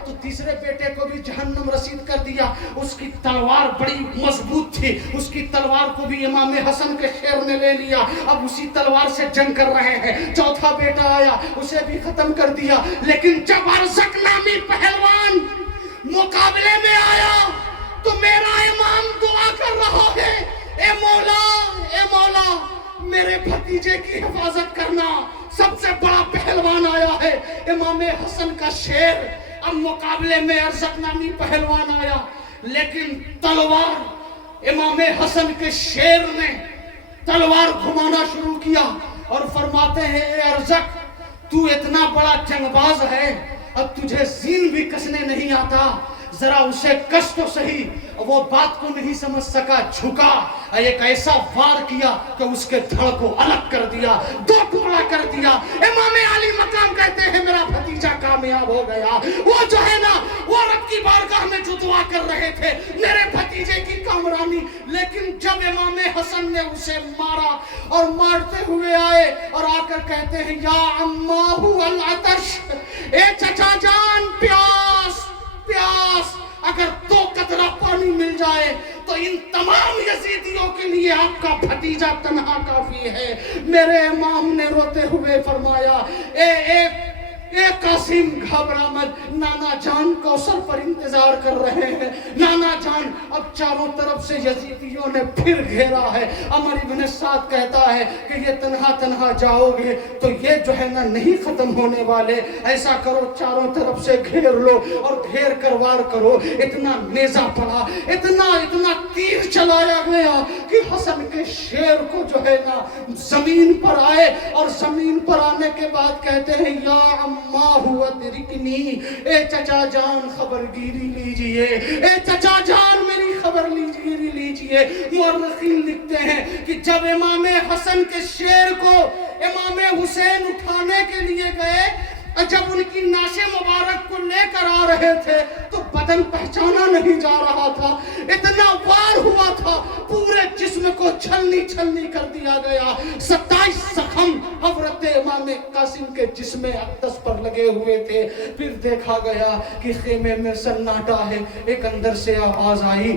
تو تیسرے بیٹے کو بھی جہنم رسید کر دیا. اس کی تلوار بڑی مضبوط تھی، اس کی تلوار کو بھی امام حسن کے شیر نے لے لیا. اب اسی تلوار سے جنگ کر رہے ہیں. چوتھا بیٹا آیا، اسے بھی ختم کر دیا. لیکن جب ارزق نامی پہلوان مقابلے میں آیا تو میرا امام دعا کر رہا ہے اے مولا میرے بھتیجے کی حفاظت کرنا. سب سے بڑا پہلوان آیا ہے امام حسن کا شیر. اب مقابلے میں ارزق نامی پہلوان آیا، لیکن تلوار امام حسن کے شیر نے تلوار گھمانا شروع کیا اور فرماتے ہیں اے ارزق تو اتنا بڑا جنگ باز ہے، اب تجھے زین بھی کسنے نہیں آتا، ذرا اسے کس تو صحیح. وہ بات کو نہیں سمجھ سکا، جھکا، ایک ایسا وار کیا کہ اس کے دھڑ کو الگ کر دیا، 2 ٹکڑا کر دیا. امام علی مقام کہتے ہیں میرا بھتیجا کامیاب ہو گیا. وہ جو ہے نا وہ رب کی بارگاہ میں جو دعا کر رہے تھے میرے بھتیجے کی کامرانی. لیکن جب امام حسن نے اسے مارا اور مارتے ہوئے آئے اور آ کر کہتے ہیں یا عماہ العطش، اے چچا جان پیاس، اگر 2 قطرہ پانی مل جائے تو ان تمام یزیدیوں کے لیے آپ کا بھتیجا تنہا کافی ہے. میرے امام نے روتے ہوئے فرمایا اے اے قاسم گھبرا مت، نانا جان کوثر پر انتظار کر رہے ہیں۔ نانا جان اب چاروں طرف سے یزیدیوں نے پھر گھیرا ہے۔ عمر ابن سعد کہتا ہے کہ یہ تنہا تنہا جاؤ گے تو یہ جو ہے نا نہیں ختم ہونے والے، ایسا کرو چاروں طرف سے گھیر لو اور گھیر کر وار کرو۔ اتنا نیزہ پڑا، اتنا تیر چلایا گیا کہ حسن کے شیر کو جو ہے نا زمین پر آئے، اور زمین پر آنے کے بعد کہتے ہیں یا اما ہوا ترکنی، اے چچا جان خبر گیری لیجئے، اے چچا جان میری خبر گیری لیجئے۔ مورخین لکھتے ہیں کہ جب امام حسن کے شیر کو امام حسین اٹھانے کے لیے گئے، جب ان کی ناش مبارک کو لے کر آ رہے تھے تو بدن پہچانا نہیں جا رہا تھا، اتنا وار ہوا تھا، پورے جسم کو چھلنی چھلنی کر دیا گیا۔ 27 زخم حضرت امام قاسم کے جسم اقدس پر لگے ہوئے تھے۔ پھر دیکھا گیا کہ خیمے میں سناٹا ہے، ایک اندر سے آواز آئی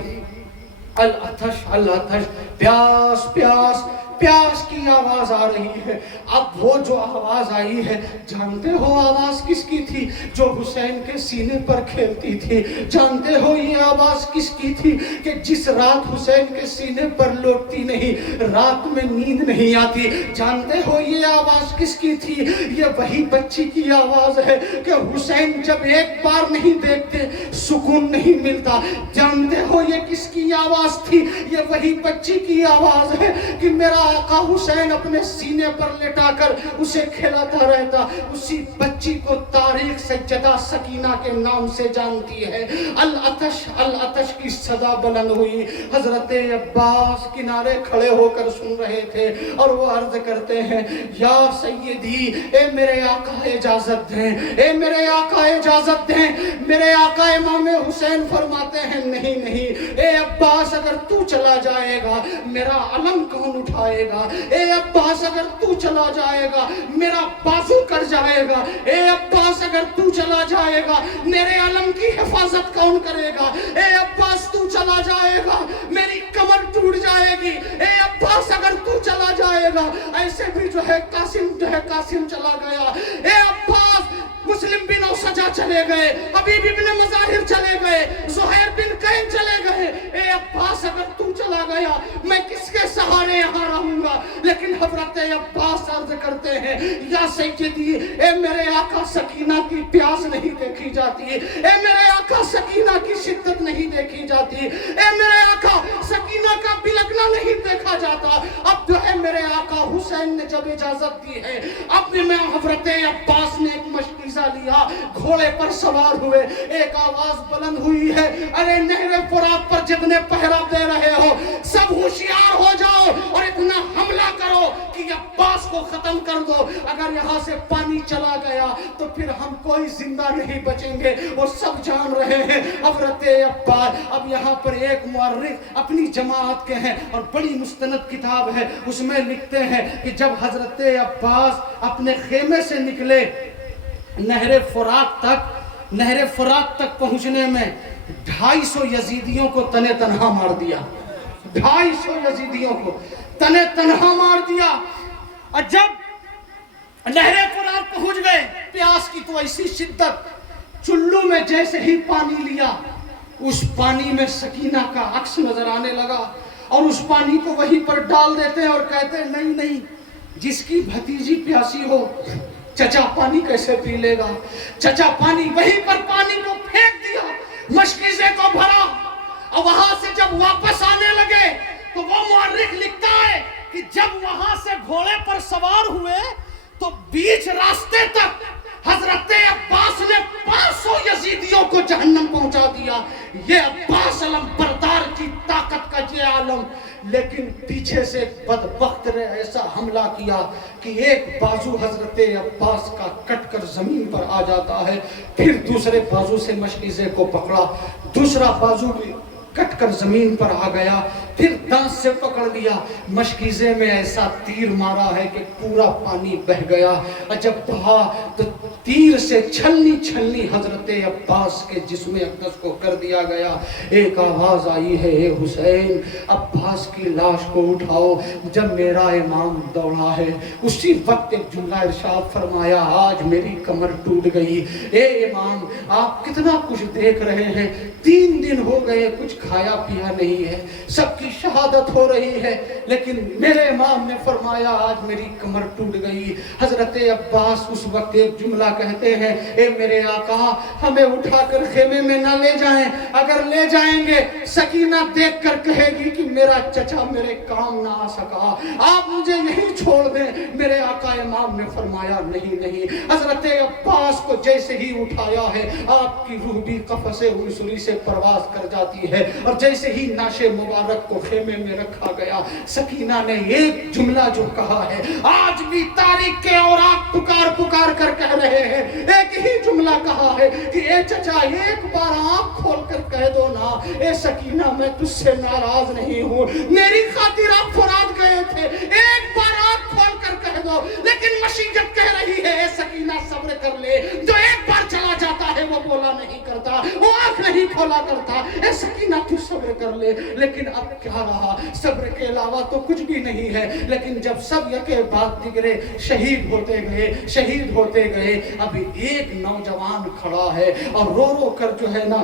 العطش العطش، پیاس پیاس پیاس کی آواز آ رہی ہے۔ اب وہ جو آواز آئی ہے جانتے ہو آواز کس کی تھی؟ جو حسین کے سینے پر کھیلتی تھی۔ جانتے ہو یہ آواز کس کی تھی؟ کہ جس رات حسین کے سینے پر لوٹتی نہیں، رات میں نیند نہیں آتی۔ جانتے ہو یہ آواز کس کی تھی؟ یہ وہی بچی کی آواز ہے کہ حسین جب ایک بار نہیں دیکھتے سکون نہیں ملتا۔ جانتے ہو یہ کس کی آواز تھی؟ یہ وہی بچی کی آواز ہے کہ میرا آقا حسین اپنے سینے پر لٹا کر اسے کھلاتا رہتا۔ اسی بچی کو تاریخ سجدہ سکینہ کے نام سے جانتی ہے۔ العطش العطش کی صدا بلند ہوئی۔ حضرت عباس کنارے کھڑے ہو کر سن رہے تھے اور وہ عرض کرتے ہیں یا سیدی، اے میرے آقا اجازت دیں، اے میرے آقا اجازت دیں۔ میرے آقا امام حسین فرماتے ہیں نہیں نہیں، اے عباس اگر تو چلا جائے گا میرا علم کون اٹھائے گا؟ اے عباس اگر تو چلا جائے گا میرا بازو کر جائے گا؟ اے عباس اگر تو چلا جائے گا میرے علم کی حفاظت کون کرے گا؟ اے عباس تو چلا جائے گا میری کمر ٹوٹ جائے گی۔ اے عباس اگر تو چلا جائے گا، ایسے بھی جو ہے قاسم چلا گیا۔ اے عباس مسلم بن اوسجا چلے گئے، حبیب ابن مظاہر چلے گئے، زہیر بن قین چلے گئے۔ اے عباس اگر تو چلا گیا میں کس کے سہارے یہاں رہوں گا؟ لیکن حضرت عباس عرض کرتے ہیں یا سیدی، اے میرے آقا سکینہ کی پیاس نہیں دیکھی جاتی، اے میرے آقا سکینہ کی شدت نہیں دیکھی جاتی، اے میرے آقا سکینہ کا بلگنا نہیں دیکھا جاتا۔ اب جو ہے میرے آقا حسین نے جب اجازت دی ہے، اب میں حضرت عباس نے ایک مشکیزہ لیا، گھوڑے پر سوار ہوئے، ایک آواز بلند ہوئی ہے ارے نہر فرات پر جتنے پہرا دے رہے ہو سب ہوشیار ہو جاؤ اور اتنا حملہ کرو کہ عباس کو ختم کر دو۔ اگر یہاں سے پانی چلا گیا تو پھر ہم کوئی زندہ نہیں بچیں گے۔ وہ سب جان رہے ہیں حضرت عباس۔ اب یہاں پر ایک مورخ اپنی جماعت کے ہیں اور بڑی مستند کتاب ہے، اس میں لکھتے ہیں کہ جب حضرت عباس اپنے خیمے سے نکلے نہر فرات تک پہنچنے میں 250 یزیدیوں کو تنے تنہا مار دیا۔ 250 یزیدیوں کو تنے تنہا مار دیا۔ اور جب نہر فرات پہنچ گئے، پیاس کی تو ایسی شدت، چلو میں جیسے ہی پانی لیا اس پانی میں سکینہ کا عکس نظر آنے لگا، اور اس پانی کو وہیں پر ڈال دیتے ہیں اور کہتے ہیں نہیں نہیں، جس کی بھتیجی پیاسی ہو چچا پانی کیسے پی لے گا؟ چچا پانی، وہیں پر پانی کو پھینک دیا، مشکیزے کو بھرا، اور وہاں سے جب واپس آنے لگے تو وہ مورخ لکھتا ہے کہ جب وہاں سے گھوڑے پر سوار ہوئے تو بیچ راستے تک حضرت عباس نے 500 یزیدیوں کو جہنم پہنچا دیا۔ یہ عباس علم بردار کی طاقت کا یہ عالم، لیکن پیچھے سے بدبخت نے ایسا حملہ کیا کہ ایک بازو حضرت عباس کا کٹ کر زمین پر آ جاتا ہے، پھر دوسرے بازو سے مشکیزے کو پکڑا، دوسرا بازو بھی کٹ کر زمین پر آ گیا، پھر دانت سے پکڑ لیا، مشکیزے میں ایسا تیر مارا ہے کہ پورا پانی بہ گیا، اور جب بہا تو تیر سے چھلنی چھلنی حضرت عباس کے جسم اقدس کو کر دیا گیا۔ ایک آواز آئی ہے، اے حسین عباس کی لاش کو اٹھاؤ۔ جب میرا امام دوڑا ہے، اسی وقت ایک جملہ ارشاد فرمایا، آج میری کمر ٹوٹ گئی۔ اے امام آپ کتنا کچھ دیکھ رہے ہیں، 3 دن ہو گئے کچھ کھایا پیا نہیں ہے، سب کی شہادت ہو رہی ہے، لیکن میرے امام نے فرمایا آج میری کمر ٹوٹ گئی۔ حضرت عباس اس وقت ایک جملہ کہتے ہیں، اے میرے آقا ہمیں اٹھا کر خیمے میں نہ لے جائیں، اگر لے جائیں گے سکینہ دیکھ کر کہے گی کہ میرا چچا میرے کام نہ آ سکا، آپ مجھے یہی چھوڑ دیں۔ میرے آقا امام نے فرمایا نہیں نہیں، حضرت عباس کو جیسے ہی اٹھایا ہے آپ کی روح بھی قفس عنصری سے پرواز کر جاتی ہے، اور جیسے ہی نعش مبارک کو خیمے میں رکھا گیا، سکینہ نے ایک جملہ جو کہا ہے آج بھی تاریخ کے اوراق پکار پکار کر کہہ رہے ہیں، ایک ہی جملہ کہا ہے کہ اے چچا ایک بار آنکھ کھول کر کہہ دو نا، اے سکینہ میں تجھ سے ناراض نہیں ہوں، میری خاطر آپ فرات گئے تھے، ایک بار آنکھ کھول کر کہہ دو۔ لیکن مشیت کہہ رہی ہے، اے سکینہ صبر کر لے، جو ایک بار چلا جاتا ہے وہ بولا نہیں کرتا، وہ آنکھ نہیں کھولا کرتا، اے سکینہ تو صبر کر لے۔ لیکن اب کیا رہا، صبر کے علاوہ تو کچھ بھی نہیں ہے۔ لیکن جب سب یکے بعد دیگرے شہید ہوتے گئے، ابھی ایک نوجوان کھڑا ہے اور رو رو کر جو ہے نا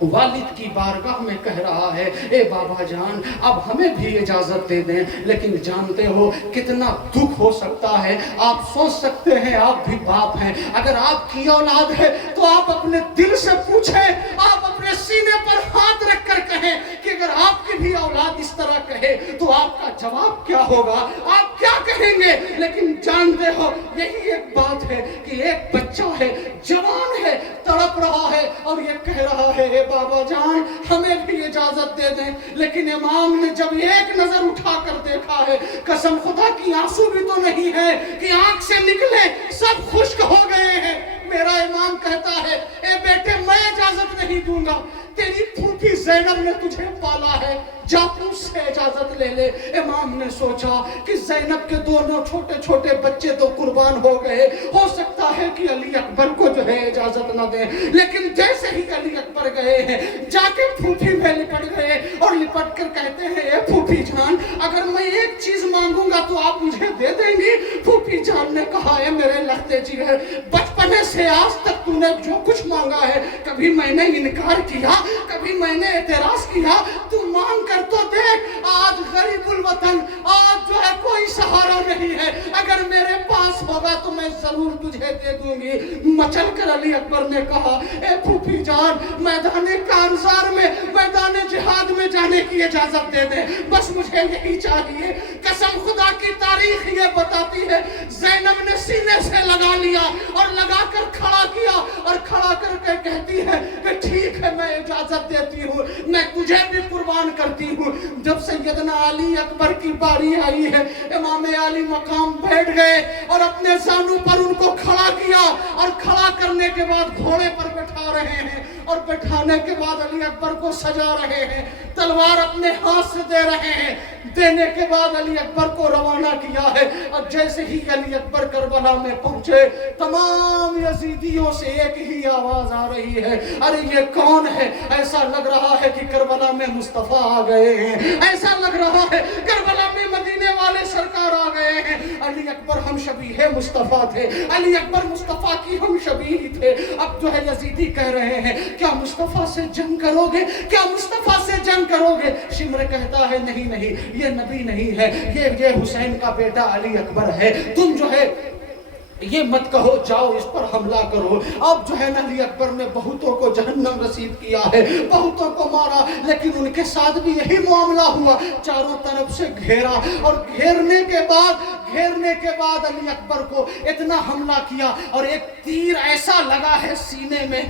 والد کی بارگاہ میں کہہ رہا ہے، اے بابا جان اب ہمیں بھی اجازت دے دیں۔ لیکن جانتے ہو کتنا دکھ ہو سکتا ہے، آپ سوچ سکتے ہیں آپ بھی باپ ہیں، اگر آپ کی اولاد ہے تو آپ اپنے دل سے پوچھیں، آپ اپنے سینے پر ہاتھ رکھ کر کہیں کہ اگر آپ کی بھی اولاد اس طرح کہے تو آپ کا جواب کیا ہوگا، آپ کیا کہیں گے؟ لیکن جانتے ہو یہی ایک بات ہے کہ ایک بچہ ہے، جوان ہے، تڑپ رہا ہے اور یہ کہہ رہا ہے، اے بابا جان ہمیں بھی اجازت دے دیں۔ لیکن امام نے جب ایک نظر اٹھا کر دیکھا ہے، قسم خدا کی آنسو بھی تو نہیں ہے کہ آنکھ سے نکلے، سب خشک ہو گئے ہیں۔ میرا امام کہتا ہے، اے بیٹے میں اجازت نہیں دوں گا، تیری پھوپھی زینب نے تجھے پالا ہے، جا اس سے اجازت لے لے۔ امام نے سوچا کہ زینب کے دونوں چھوٹے چھوٹے بچے تو قربان ہو گئے، ہو سکتا ہے کہ علی اکبر کو جو ہے اجازت نہ دیں۔ لیکن جیسے ہی علی اکبر گئے ہیں، جا کے پھوپھی میں لپٹ گئے اور لپٹ کر کہتے ہیں، اے پھوپھی جان اگر میں ایک چیز مانگوں گا تو آپ مجھے دے دیں گی؟ پھوپھی جان نے کہا، اے میرے لختے جگر، بچپنے سے آج تک تو نے جو کچھ مانگا ہے کبھی میں نے انکار کیا، کبھی میں نے اعتراض کیا، تو مانگ کر تو دیکھ، آج غریب الوطن، آج جو ہے کوئی سہارا نہیں ہے، اگر میرے پاس ہوگا تو میں ضرور تجھے دے دوں گی۔ مچل کر علی اکبر نے کہا، اے پھوپھی جان میدان کارزار میں، میدان جہاد میں جانے کی اجازت دے دیں، بس مجھے یہی چاہیے۔ قسم خدا کی تاریخ یہ بتاتی ہے، زینب نے سینے سے لگا لیا اور لگا کر کھڑا کیا، اور کھڑا کر کے کہتی ہے کہ ٹھیک ہے میں اجازت دیتی ہوں، میں تجھے بھی قربان کرتی ہوں۔ جب سیدنا علی اکبر کی باری آئی ہے، امام علی مقام بیٹھ گئے اور اپنے زانوں پر ان کو کھڑا کیا، اور کھڑا کرنے کے بعد گھوڑے پر بٹھا رہے ہیں، اور بٹھانے کے بعد علی اکبر کو سجا رہے ہیں، تلوار اپنے ہاتھ سے دے رہے ہیں۔ دینے کے بعد علی اکبر کو روانہ کیا ہے، اور جیسے ہی علی اکبر کربلا میں پہنچے، تمام یزیدیوں سے ایک ہی آواز آ رہی ہے، ارے یہ کون ہے؟ ایسا لگ رہا ہے کہ کربلا میں مصطفیٰ آ گئے ہیں، ایسا لگ رہا ہے کربلا میں مدینے والے سرکار آ گئے ہیں۔ علی اکبر ہم شبیہ مصطفیٰ تھے، علی اکبر مصطفیٰ کی ہم شبیہ تھے۔ اب جو ہے یزیدی کہہ رہے ہیں، کیا مصطفیٰ سے جنگ کرو گے؟ کیا مصطفیٰ سے جنگ کرو گے؟ شمر کہتا ہے نہیں نہیں، یہ نبی نہیں ہے، یہ حسین کا بیٹا علی اکبر ہے، تم جو ہے یہ مت کہو جاؤ اس پر حملہ کرو۔ اب جو ہے نا علی اکبر نے بہتوں کو جہنم رسید کیا ہے، بہتوں کو مارا، لیکن ان کے ساتھ بھی یہی معاملہ ہوا، چاروں طرف سے گھیرا، اور گھیرنے کے بعد علی اکبر کو اتنا حملہ کیا، اور ایک تیر ایسا لگا ہے سینے میں،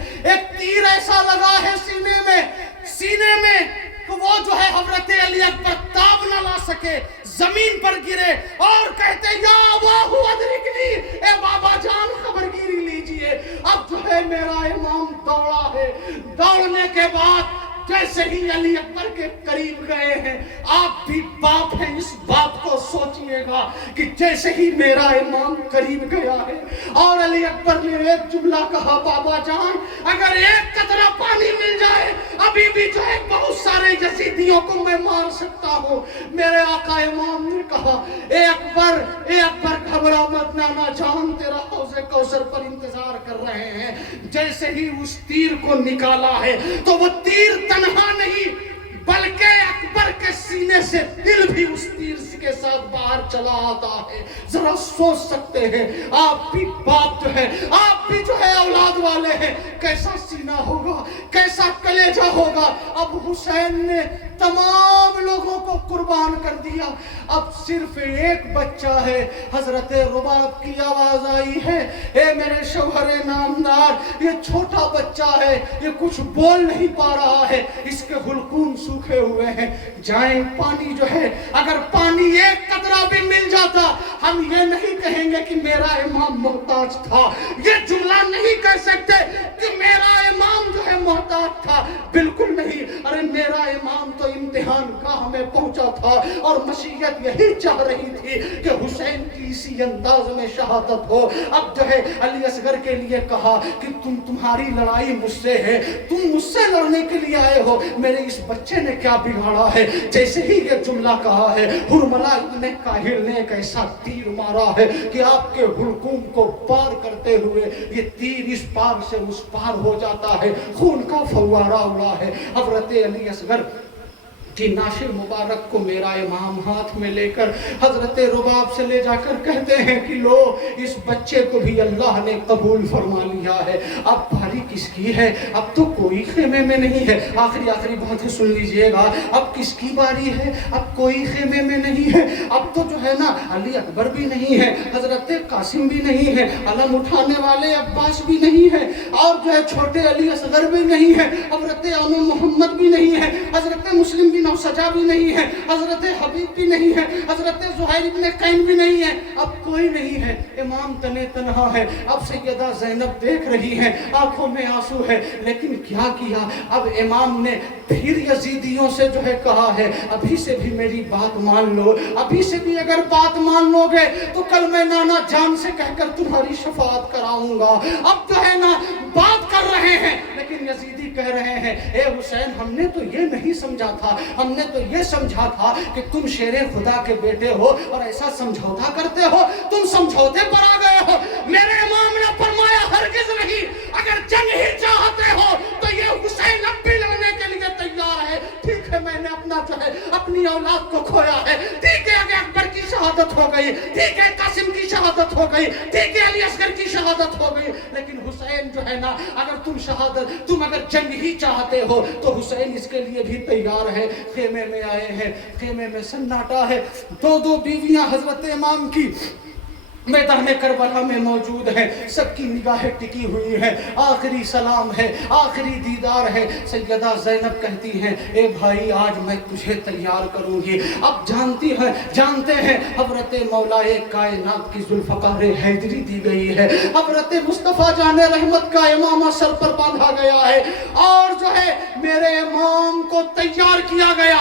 سینے میں تو وہ جو ہے حضرت علی اکبر تاب نہ لا سکے، زمین پر گرے اور کہتے یا اللہ ادرکنی، اے بابا جان خبرگیری لیجئے۔ اب جو ہے میرا امام دوڑا ہے، دوڑنے کے بعد جیسے ہی علی اکبر کے قریب گئے ہیں، آپ بھی باپ ہیں، اس بات کو سوچئے گا کہ جیسے ہی میرا امام قریب گیا ہے اور علی اکبر نے ایک جملہ کہا، بابا جان اگر ایک قطرہ پانی مل جائے ابھی بھی جو ہے بہت سارے یزیدیوں کو میں مار سکتا ہوں۔ میرے آقا امام نے کہا، اے اکبر گھبرا مت، نانا جان تیرا حوض کوثر پر انتظار کر رہے ہیں۔ جیسے ہی اس تیر کو نکالا ہے تو وہ تیر تنہا نہیں بلکہ اکبر کے سینے سے دل بھی اس تیر کے ساتھ باہر چلا آتا ہے۔ ذرا سوچ سکتے ہیں آپ بھی باپ جو ہے، آپ بھی جو ہے اولاد والے ہیں، کیسا سینہ ہوگا، کیسا کلیجہ ہوگا۔ اب حسین نے تمام لوگوں کو قربان کر دیا، اب صرف ایک بچہ ہے۔ حضرت رباب کی آواز آئی ہے، اے میرے شوہر نامدار، یہ چھوٹا بچہ ہے، یہ کچھ بول نہیں پا رہا ہے، اس کے حلقوم سوکھے ہوئے ہیں، جائیں پانی جو ہے، اگر پانی ایک قطرہ بھی مل جاتا ہم یہ نہیں کہیں گے کہ میرا امام محتاج تھا، یہ جملہ نہیں کہہ سکتے کہ میرا امام جو ہے محتاج تھا، بالکل نہیں۔ ارے میرا امام تو امتحان گاہ میں پہنچا تھا اور مشیت یہی چاہ رہی تھی کہ حسین کی اسی انداز میں شہادت ہو۔ اب جو ہے علی اصغر کے لیے کہا کہ تمہاری لڑائی مجھ سے ہے، تم مجھ سے لڑنے کے لیے آئے ہو، میرے اس بچے نے کیا بگاڑا ہے؟ جیسے ہی یہ جملہ کہا ہے، حرملہ ابن کاہل نے ایک ایسا تیر مارا ہے کہ آپ کے حلقوم کو پار کرتے ہوئے یہ تیر اس پار سے اس پار ہو جاتا ہے، خون کا فوارہ اڑا ہے۔ حضرت علی اصغر کی ناش مبارک کو میرا امام ہاتھ میں لے کر حضرت رباب سے لے جا کر کہتے ہیں کہ لو اس بچے کو بھی اللہ نے قبول فرما لیا ہے۔ اب باری کس کی ہے؟ اب تو کوئی خیمے میں نہیں ہے۔ آخری بات سن لیجئے گا، اب کس کی باری ہے؟ اب کوئی خیمے میں نہیں ہے، اب تو جو ہے نا علی اکبر بھی نہیں ہے، حضرت قاسم بھی نہیں ہے، علم اٹھانے والے عباس بھی نہیں ہے، اور جو ہے چھوٹے علی اصغر بھی نہیں ہے، حضرت عمو محمد بھی نہیں ہے، حضرت مسلم بھی سجا بھی نہیں ہے، حضرت حبیب بھی نہیں ہے، حضرت زہیر ابن قین بھی نہیں ہے، اب کوئی نہیں ہے، امام تنے تنہا ہے۔ اب سیدہ زینب دیکھ رہی ہیں، آنکھوں میں آنسو ہے، لیکن کیا کیا؟ اب امام نے پھر یزیدیوں سے جو ہے کہا ہے، ابھی سے بھی میری بات مان لو، ابھی سے بھی اگر بات مان لو گے تو کل میں نانا جان سے کہہ کر تمہاری شفاعت کراؤں گا۔ اب جو ہے نا بات کر رہے ہیں، لیکن یزیدی کہہ رہے ہیں، اے حسین ہم نے تو یہ نہیں سمجھا تھا، ہم نے تو یہ سمجھا تھا کہ تم شیر خدا کے بیٹے ہو اور ایسا سمجھوتا کرتے ہو، تم سمجھوتے پر آ گئے ہو۔ میرے امام نے فرمایا ہرگز نہیں، اگر جنگ ہی چاہتے ہو تو یہ حسین اب بھی لڑنے کے لیے تیار ہے۔ ٹھیک ہے میں نے اپنا جو ہے اپنی اولاد کو کھویا ہے، ٹھیک ہے اگر اکبر کی شہادت ہو گئی، ٹھیک ہے قاسم کی شہادت ہو گئی، ٹھیک ہے علی اصغر کی شہادت ہو گئی، لیکن حسین جو ہے نا اگر تم اگر جنگ ہی چاہتے ہو تو حسین اس کے لیے بھی تیار ہے۔ خیمے میں آئے ہیں، خیمے میں سناٹا ہے، دو بیویاں حضرت امام کی میدان کربلا میں موجود ہیں، سب کی نگاہیں ٹکی ہوئی ہیں، آخری سلام ہے، آخری دیدار ہے۔ سیدہ زینب کہتی ہیں، اے بھائی آج میں تجھے تیار کروں گی۔ اب جانتے ہیں حضرت مولا کائنات کی ذوالفقار حیدری دی گئی ہے، حضرت مصطفیٰ جان رحمت کا امامہ سر پر باندھا گیا ہے، اور جو ہے میرے امام کو تیار کیا گیا،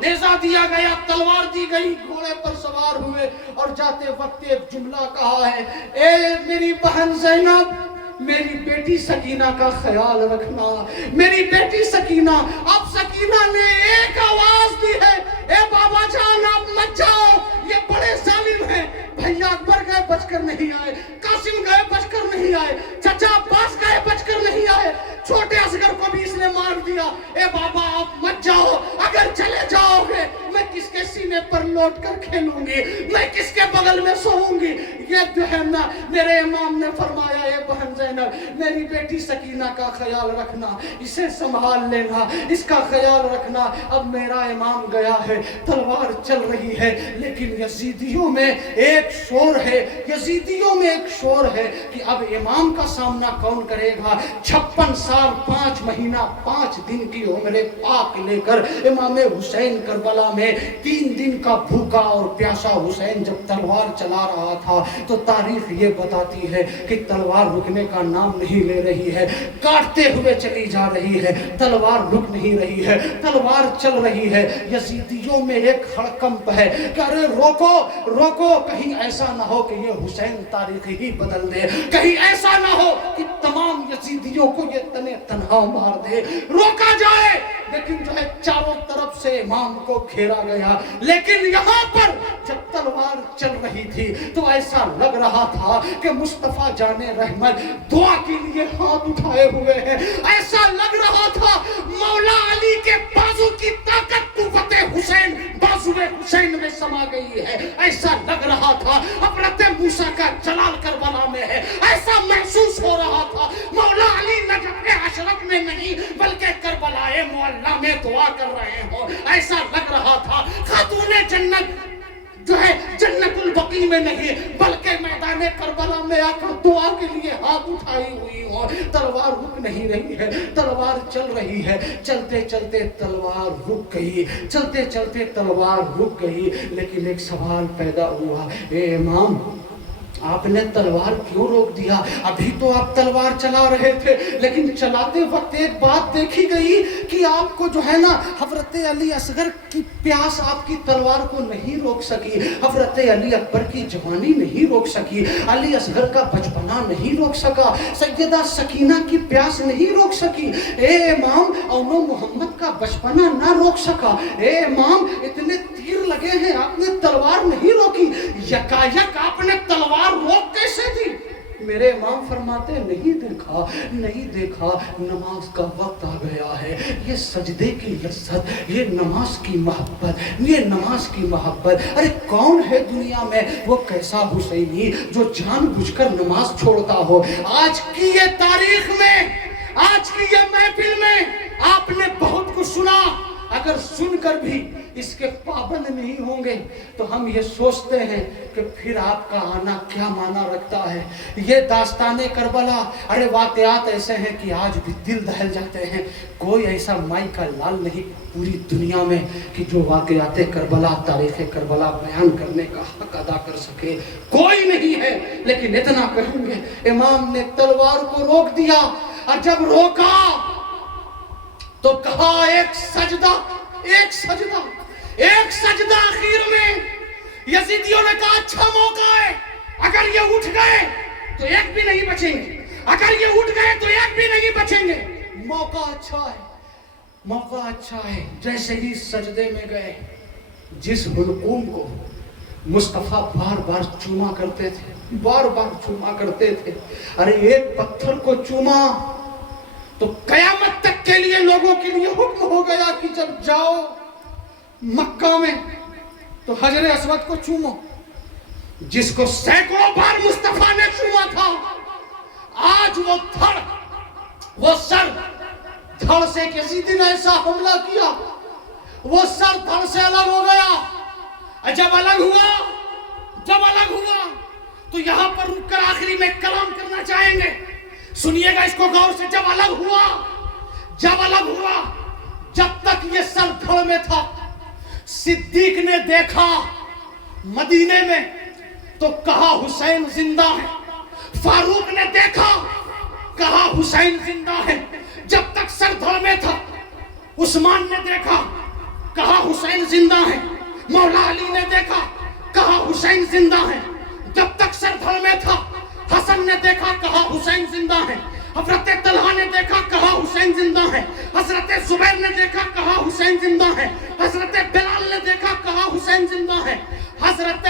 نیزہ دیا گیا، تلوار دی گئی، گھوڑے پر سوار ہوئے اور جاتے وقت ایک جملہ کہا ہے، اے میری بہن زینب میری بیٹی سکینہ کا خیال رکھنا، میری بیٹی سکینہ۔ اب سکینہ نے ایک آواز دی ہے، اے بابا جان آپ مت جاؤ، یہ بڑے ظالم ہیں، بھیا اکبر گئے بچ کر نہیں آئے، قاسم گئے بچ کر نہیں آئے، چچا عباس گئے بچ کر نہیں آئے، چھوٹے اصغر کو بھی اس نے مار دیا، اے بابا آپ مت جاؤ، اگر چلے جاؤ گے میں کس کے سینے پر لوٹ کر کھیلوں گی، میں کس کے بغل میں سوؤں گی؟ یہ جو ہے نا میرے امام نے فرمایا، اے بہن زینب میری بیٹی سکینہ کا خیال رکھنا، اسے سنبھال لینا، اس کا خیال رکھنا۔ اب میرا امام گیا ہے، تلوار چل رہی ہے، لیکن یزیدیوں میں ایک شور ہے، یزیدیوں میں ایک شور ہے کہ اب امام کا سامنا کون کرے گا؟ 56 سال 5 مہینہ 5 دن کی عمر پاک لے کر امام حسین کربلا میں 3 دن کا بھوکا اور پیاسا حسین جب تلوار تلوار چلا رہا تھا تو تاریخ یہ بتاتی ہے کہ تلوار رکنے کا نام نہیں لے رہی ہے، کاٹتے ہوئے چلی جا رہی ہے، تلوار رک نہیں رہی ہے، تلوار چل رہی ہے۔ یزیدیوں میں ایک ہڑکمپ ہے کہ ارے روکو روکو، کہیں ایسا نہ ہو کہ یہ حسین تاریخ ہی بدل دے، کہیں ایسا نہ ہو کہ تمام یزیدیوں کو یہ تنے تنہا مار دے، روکا جائے۔ لیکن جو ہے چاروں طرف سے امام کو گھیرا گیا، لیکن یہاں پر جب تلوار چل رہی تھی تو ایسا لگ رہا تھا کہ مصطفیٰ جان رحمت دعا کے لیے ہاتھ اٹھائے ہوئے ہیں، ایسا لگ رہا تھا مولا علی کے بازو کی طاقت قوت حسین بازو حسین میں سما گئی ہے، ایسا لگ رہا تھا حضرت موسیٰ کا جلال کربلا میں ہے، ایسا محسوس ہو رہا تھا مولا علی نجف اشرف میں نہیں بلکہ کربلا معلیٰ میں دعا کر رہے ہوں، ایسا لگ رہا تھا خاتون جنت جو ہے جنت البقیع میں نہیں بلکہ میدان کربلا میں آ کر دعا کے لیے ہاتھ اٹھائی ہوئی ہوں۔ تلوار رک نہیں رہی ہے، تلوار چل رہی ہے، چلتے چلتے تلوار رک گئی، چلتے چلتے تلوار رک گئی۔ لیکن ایک سوال پیدا ہوا، اے امام آپ نے تلوار کیوں روک دیا؟ ابھی تو آپ تلوار چلا رہے تھے، لیکن چلاتے وقت ایک بات دیکھی گئی کہ آپ کو جو ہے نا حضرت علی اصغر کی پیاس آپ کی تلوار کو نہیں روک سکی، حضرت علی اکبر کی جوانی نہیں روک سکی، علی اصغر کا بچپنا نہیں روک سکا، سیدہ سکینہ کی پیاس نہیں روک سکی۔ اے امام اون و محمد کا بچپنا نہ روک سکا، اے امام اتنے تیر لگے ہیں آپ نے تلوار نہیں روکی، یکایک آپ نے تلوار روک کیسے دی؟ میرے امام فرماتے نہیں دیکھا نماز کا وقت آ گیا ہے، یہ سجدے کی لذت، یہ نماز کی محبت، ارے کون ہے دنیا میں وہ کیسا حسینی جو جان بوجھ کر نماز چھوڑتا ہو؟ آج کی یہ تاریخ میں، آج کی یہ محفل میں آپ نے بہت کچھ سنا، اگر سن کر بھی اس کے پابند نہیں ہوں گے تو ہم یہ سوچتے ہیں کہ پھر آپ کا آنا کیا معنی رکھتا ہے۔ یہ داستان کربلا، ارے واقعات ایسے ہیں کہ آج بھی دل دہل جاتے ہیں۔ کوئی ایسا مائی کا لال نہیں پوری دنیا میں کہ جو واقعات کربلا، تاریخ کربلا بیان کرنے کا حق ادا کر سکے، کوئی نہیں ہے۔ لیکن اتنا کہیں گے امام نے تلوار کو روک دیا، اور جب روکا تو کہا ایک سجدہ آخر میں۔ یزیدیوں نے کہا اچھا موقع ہے، اگر یہ اٹھ گئے تو ایک بھی نہیں بچیں گے، اگر یہ اٹھ گئے تو ایک بھی نہیں بچیں گے، موقع اچھا ہے۔ جیسے ہی سجدے میں گئے، جس حلقوم کو مصطفیٰ بار بار چوما کرتے تھے، ارے ایک پتھر کو چوما تو قیامت تک کے لیے لوگوں کے لیے حکم ہو گیا کہ جب جاؤ مکہ میں تو حجر اسود کو چومو، جس کو سینکڑوں بار مصطفیٰ نے چوما تھا۔ آج وہ سر دھڑ سے کسی دن ایسا حملہ کیا، وہ سر دھڑ سے الگ ہو گیا۔ جب الگ ہوا تو یہاں پر رک کر آخری میں کلام کرنا چاہیں گے، سنیے گا اس کو غور سے۔ جب الگ ہوا جب تک یہ سر دھڑ میں تھا، صدیق نے دیکھا مدینے میں تو کہا حسین زندہ ہے، فاروق نے دیکھا کہا حسین زندہ ہے۔ جب تک سر دھڑ میں تھا عثمان نے دیکھا کہا حسین زندہ ہے، مولا علی نے دیکھا کہا حسین زندہ ہے۔ جب تک سر دھڑ میں تھا حسن نے دیکھا کہا حسین زندہ ہے، حضرت طلحہ نے دیکھا کہا حسین زندہ ہے، حضرت زبیر نے دیکھا کہا حسین زندہ ہے، حضرت بلال نے دیکھا کہا حسین زندہ ہے، حضرت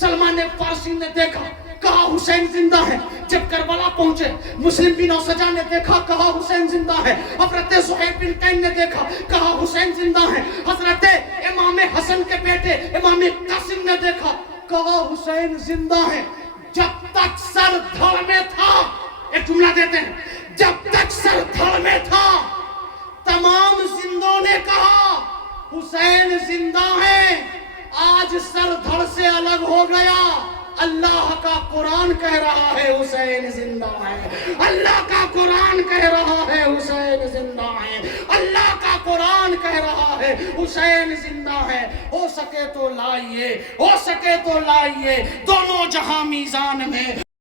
سلمان فارسی نے دیکھا کہا حسین زندہ ہے۔ جب کربلا پہنچے مسلم بن اوسجا نے دیکھا کہا حسین زندہ ہے، حضرت زہیر بن قین نے دیکھا کہا حسین زندہ ہے، حضرت امام حسن کے بیٹے امام قاسم نے دیکھا کہا حسین زندہ ہے۔ جب تک سر دھڑ میں تھا، ایک جملہ دیتے ہیں، جب تک سر دھڑ میں تھا تمام زندوں نے کہا حسین زندہ ہے۔ آج سر دھڑ سے الگ ہو گیا، اللہ کا قرآن کہہ رہا ہے حسین زندہ ہے، اللہ کا قرآن کہہ رہا ہے حسین زندہ ہے، اللہ کا قرآن کہہ رہا ہے حسین زندہ ہے۔ ہو سکے تو لائیے، ہو سکے تو لائیے، دونوں جہاں میزان میں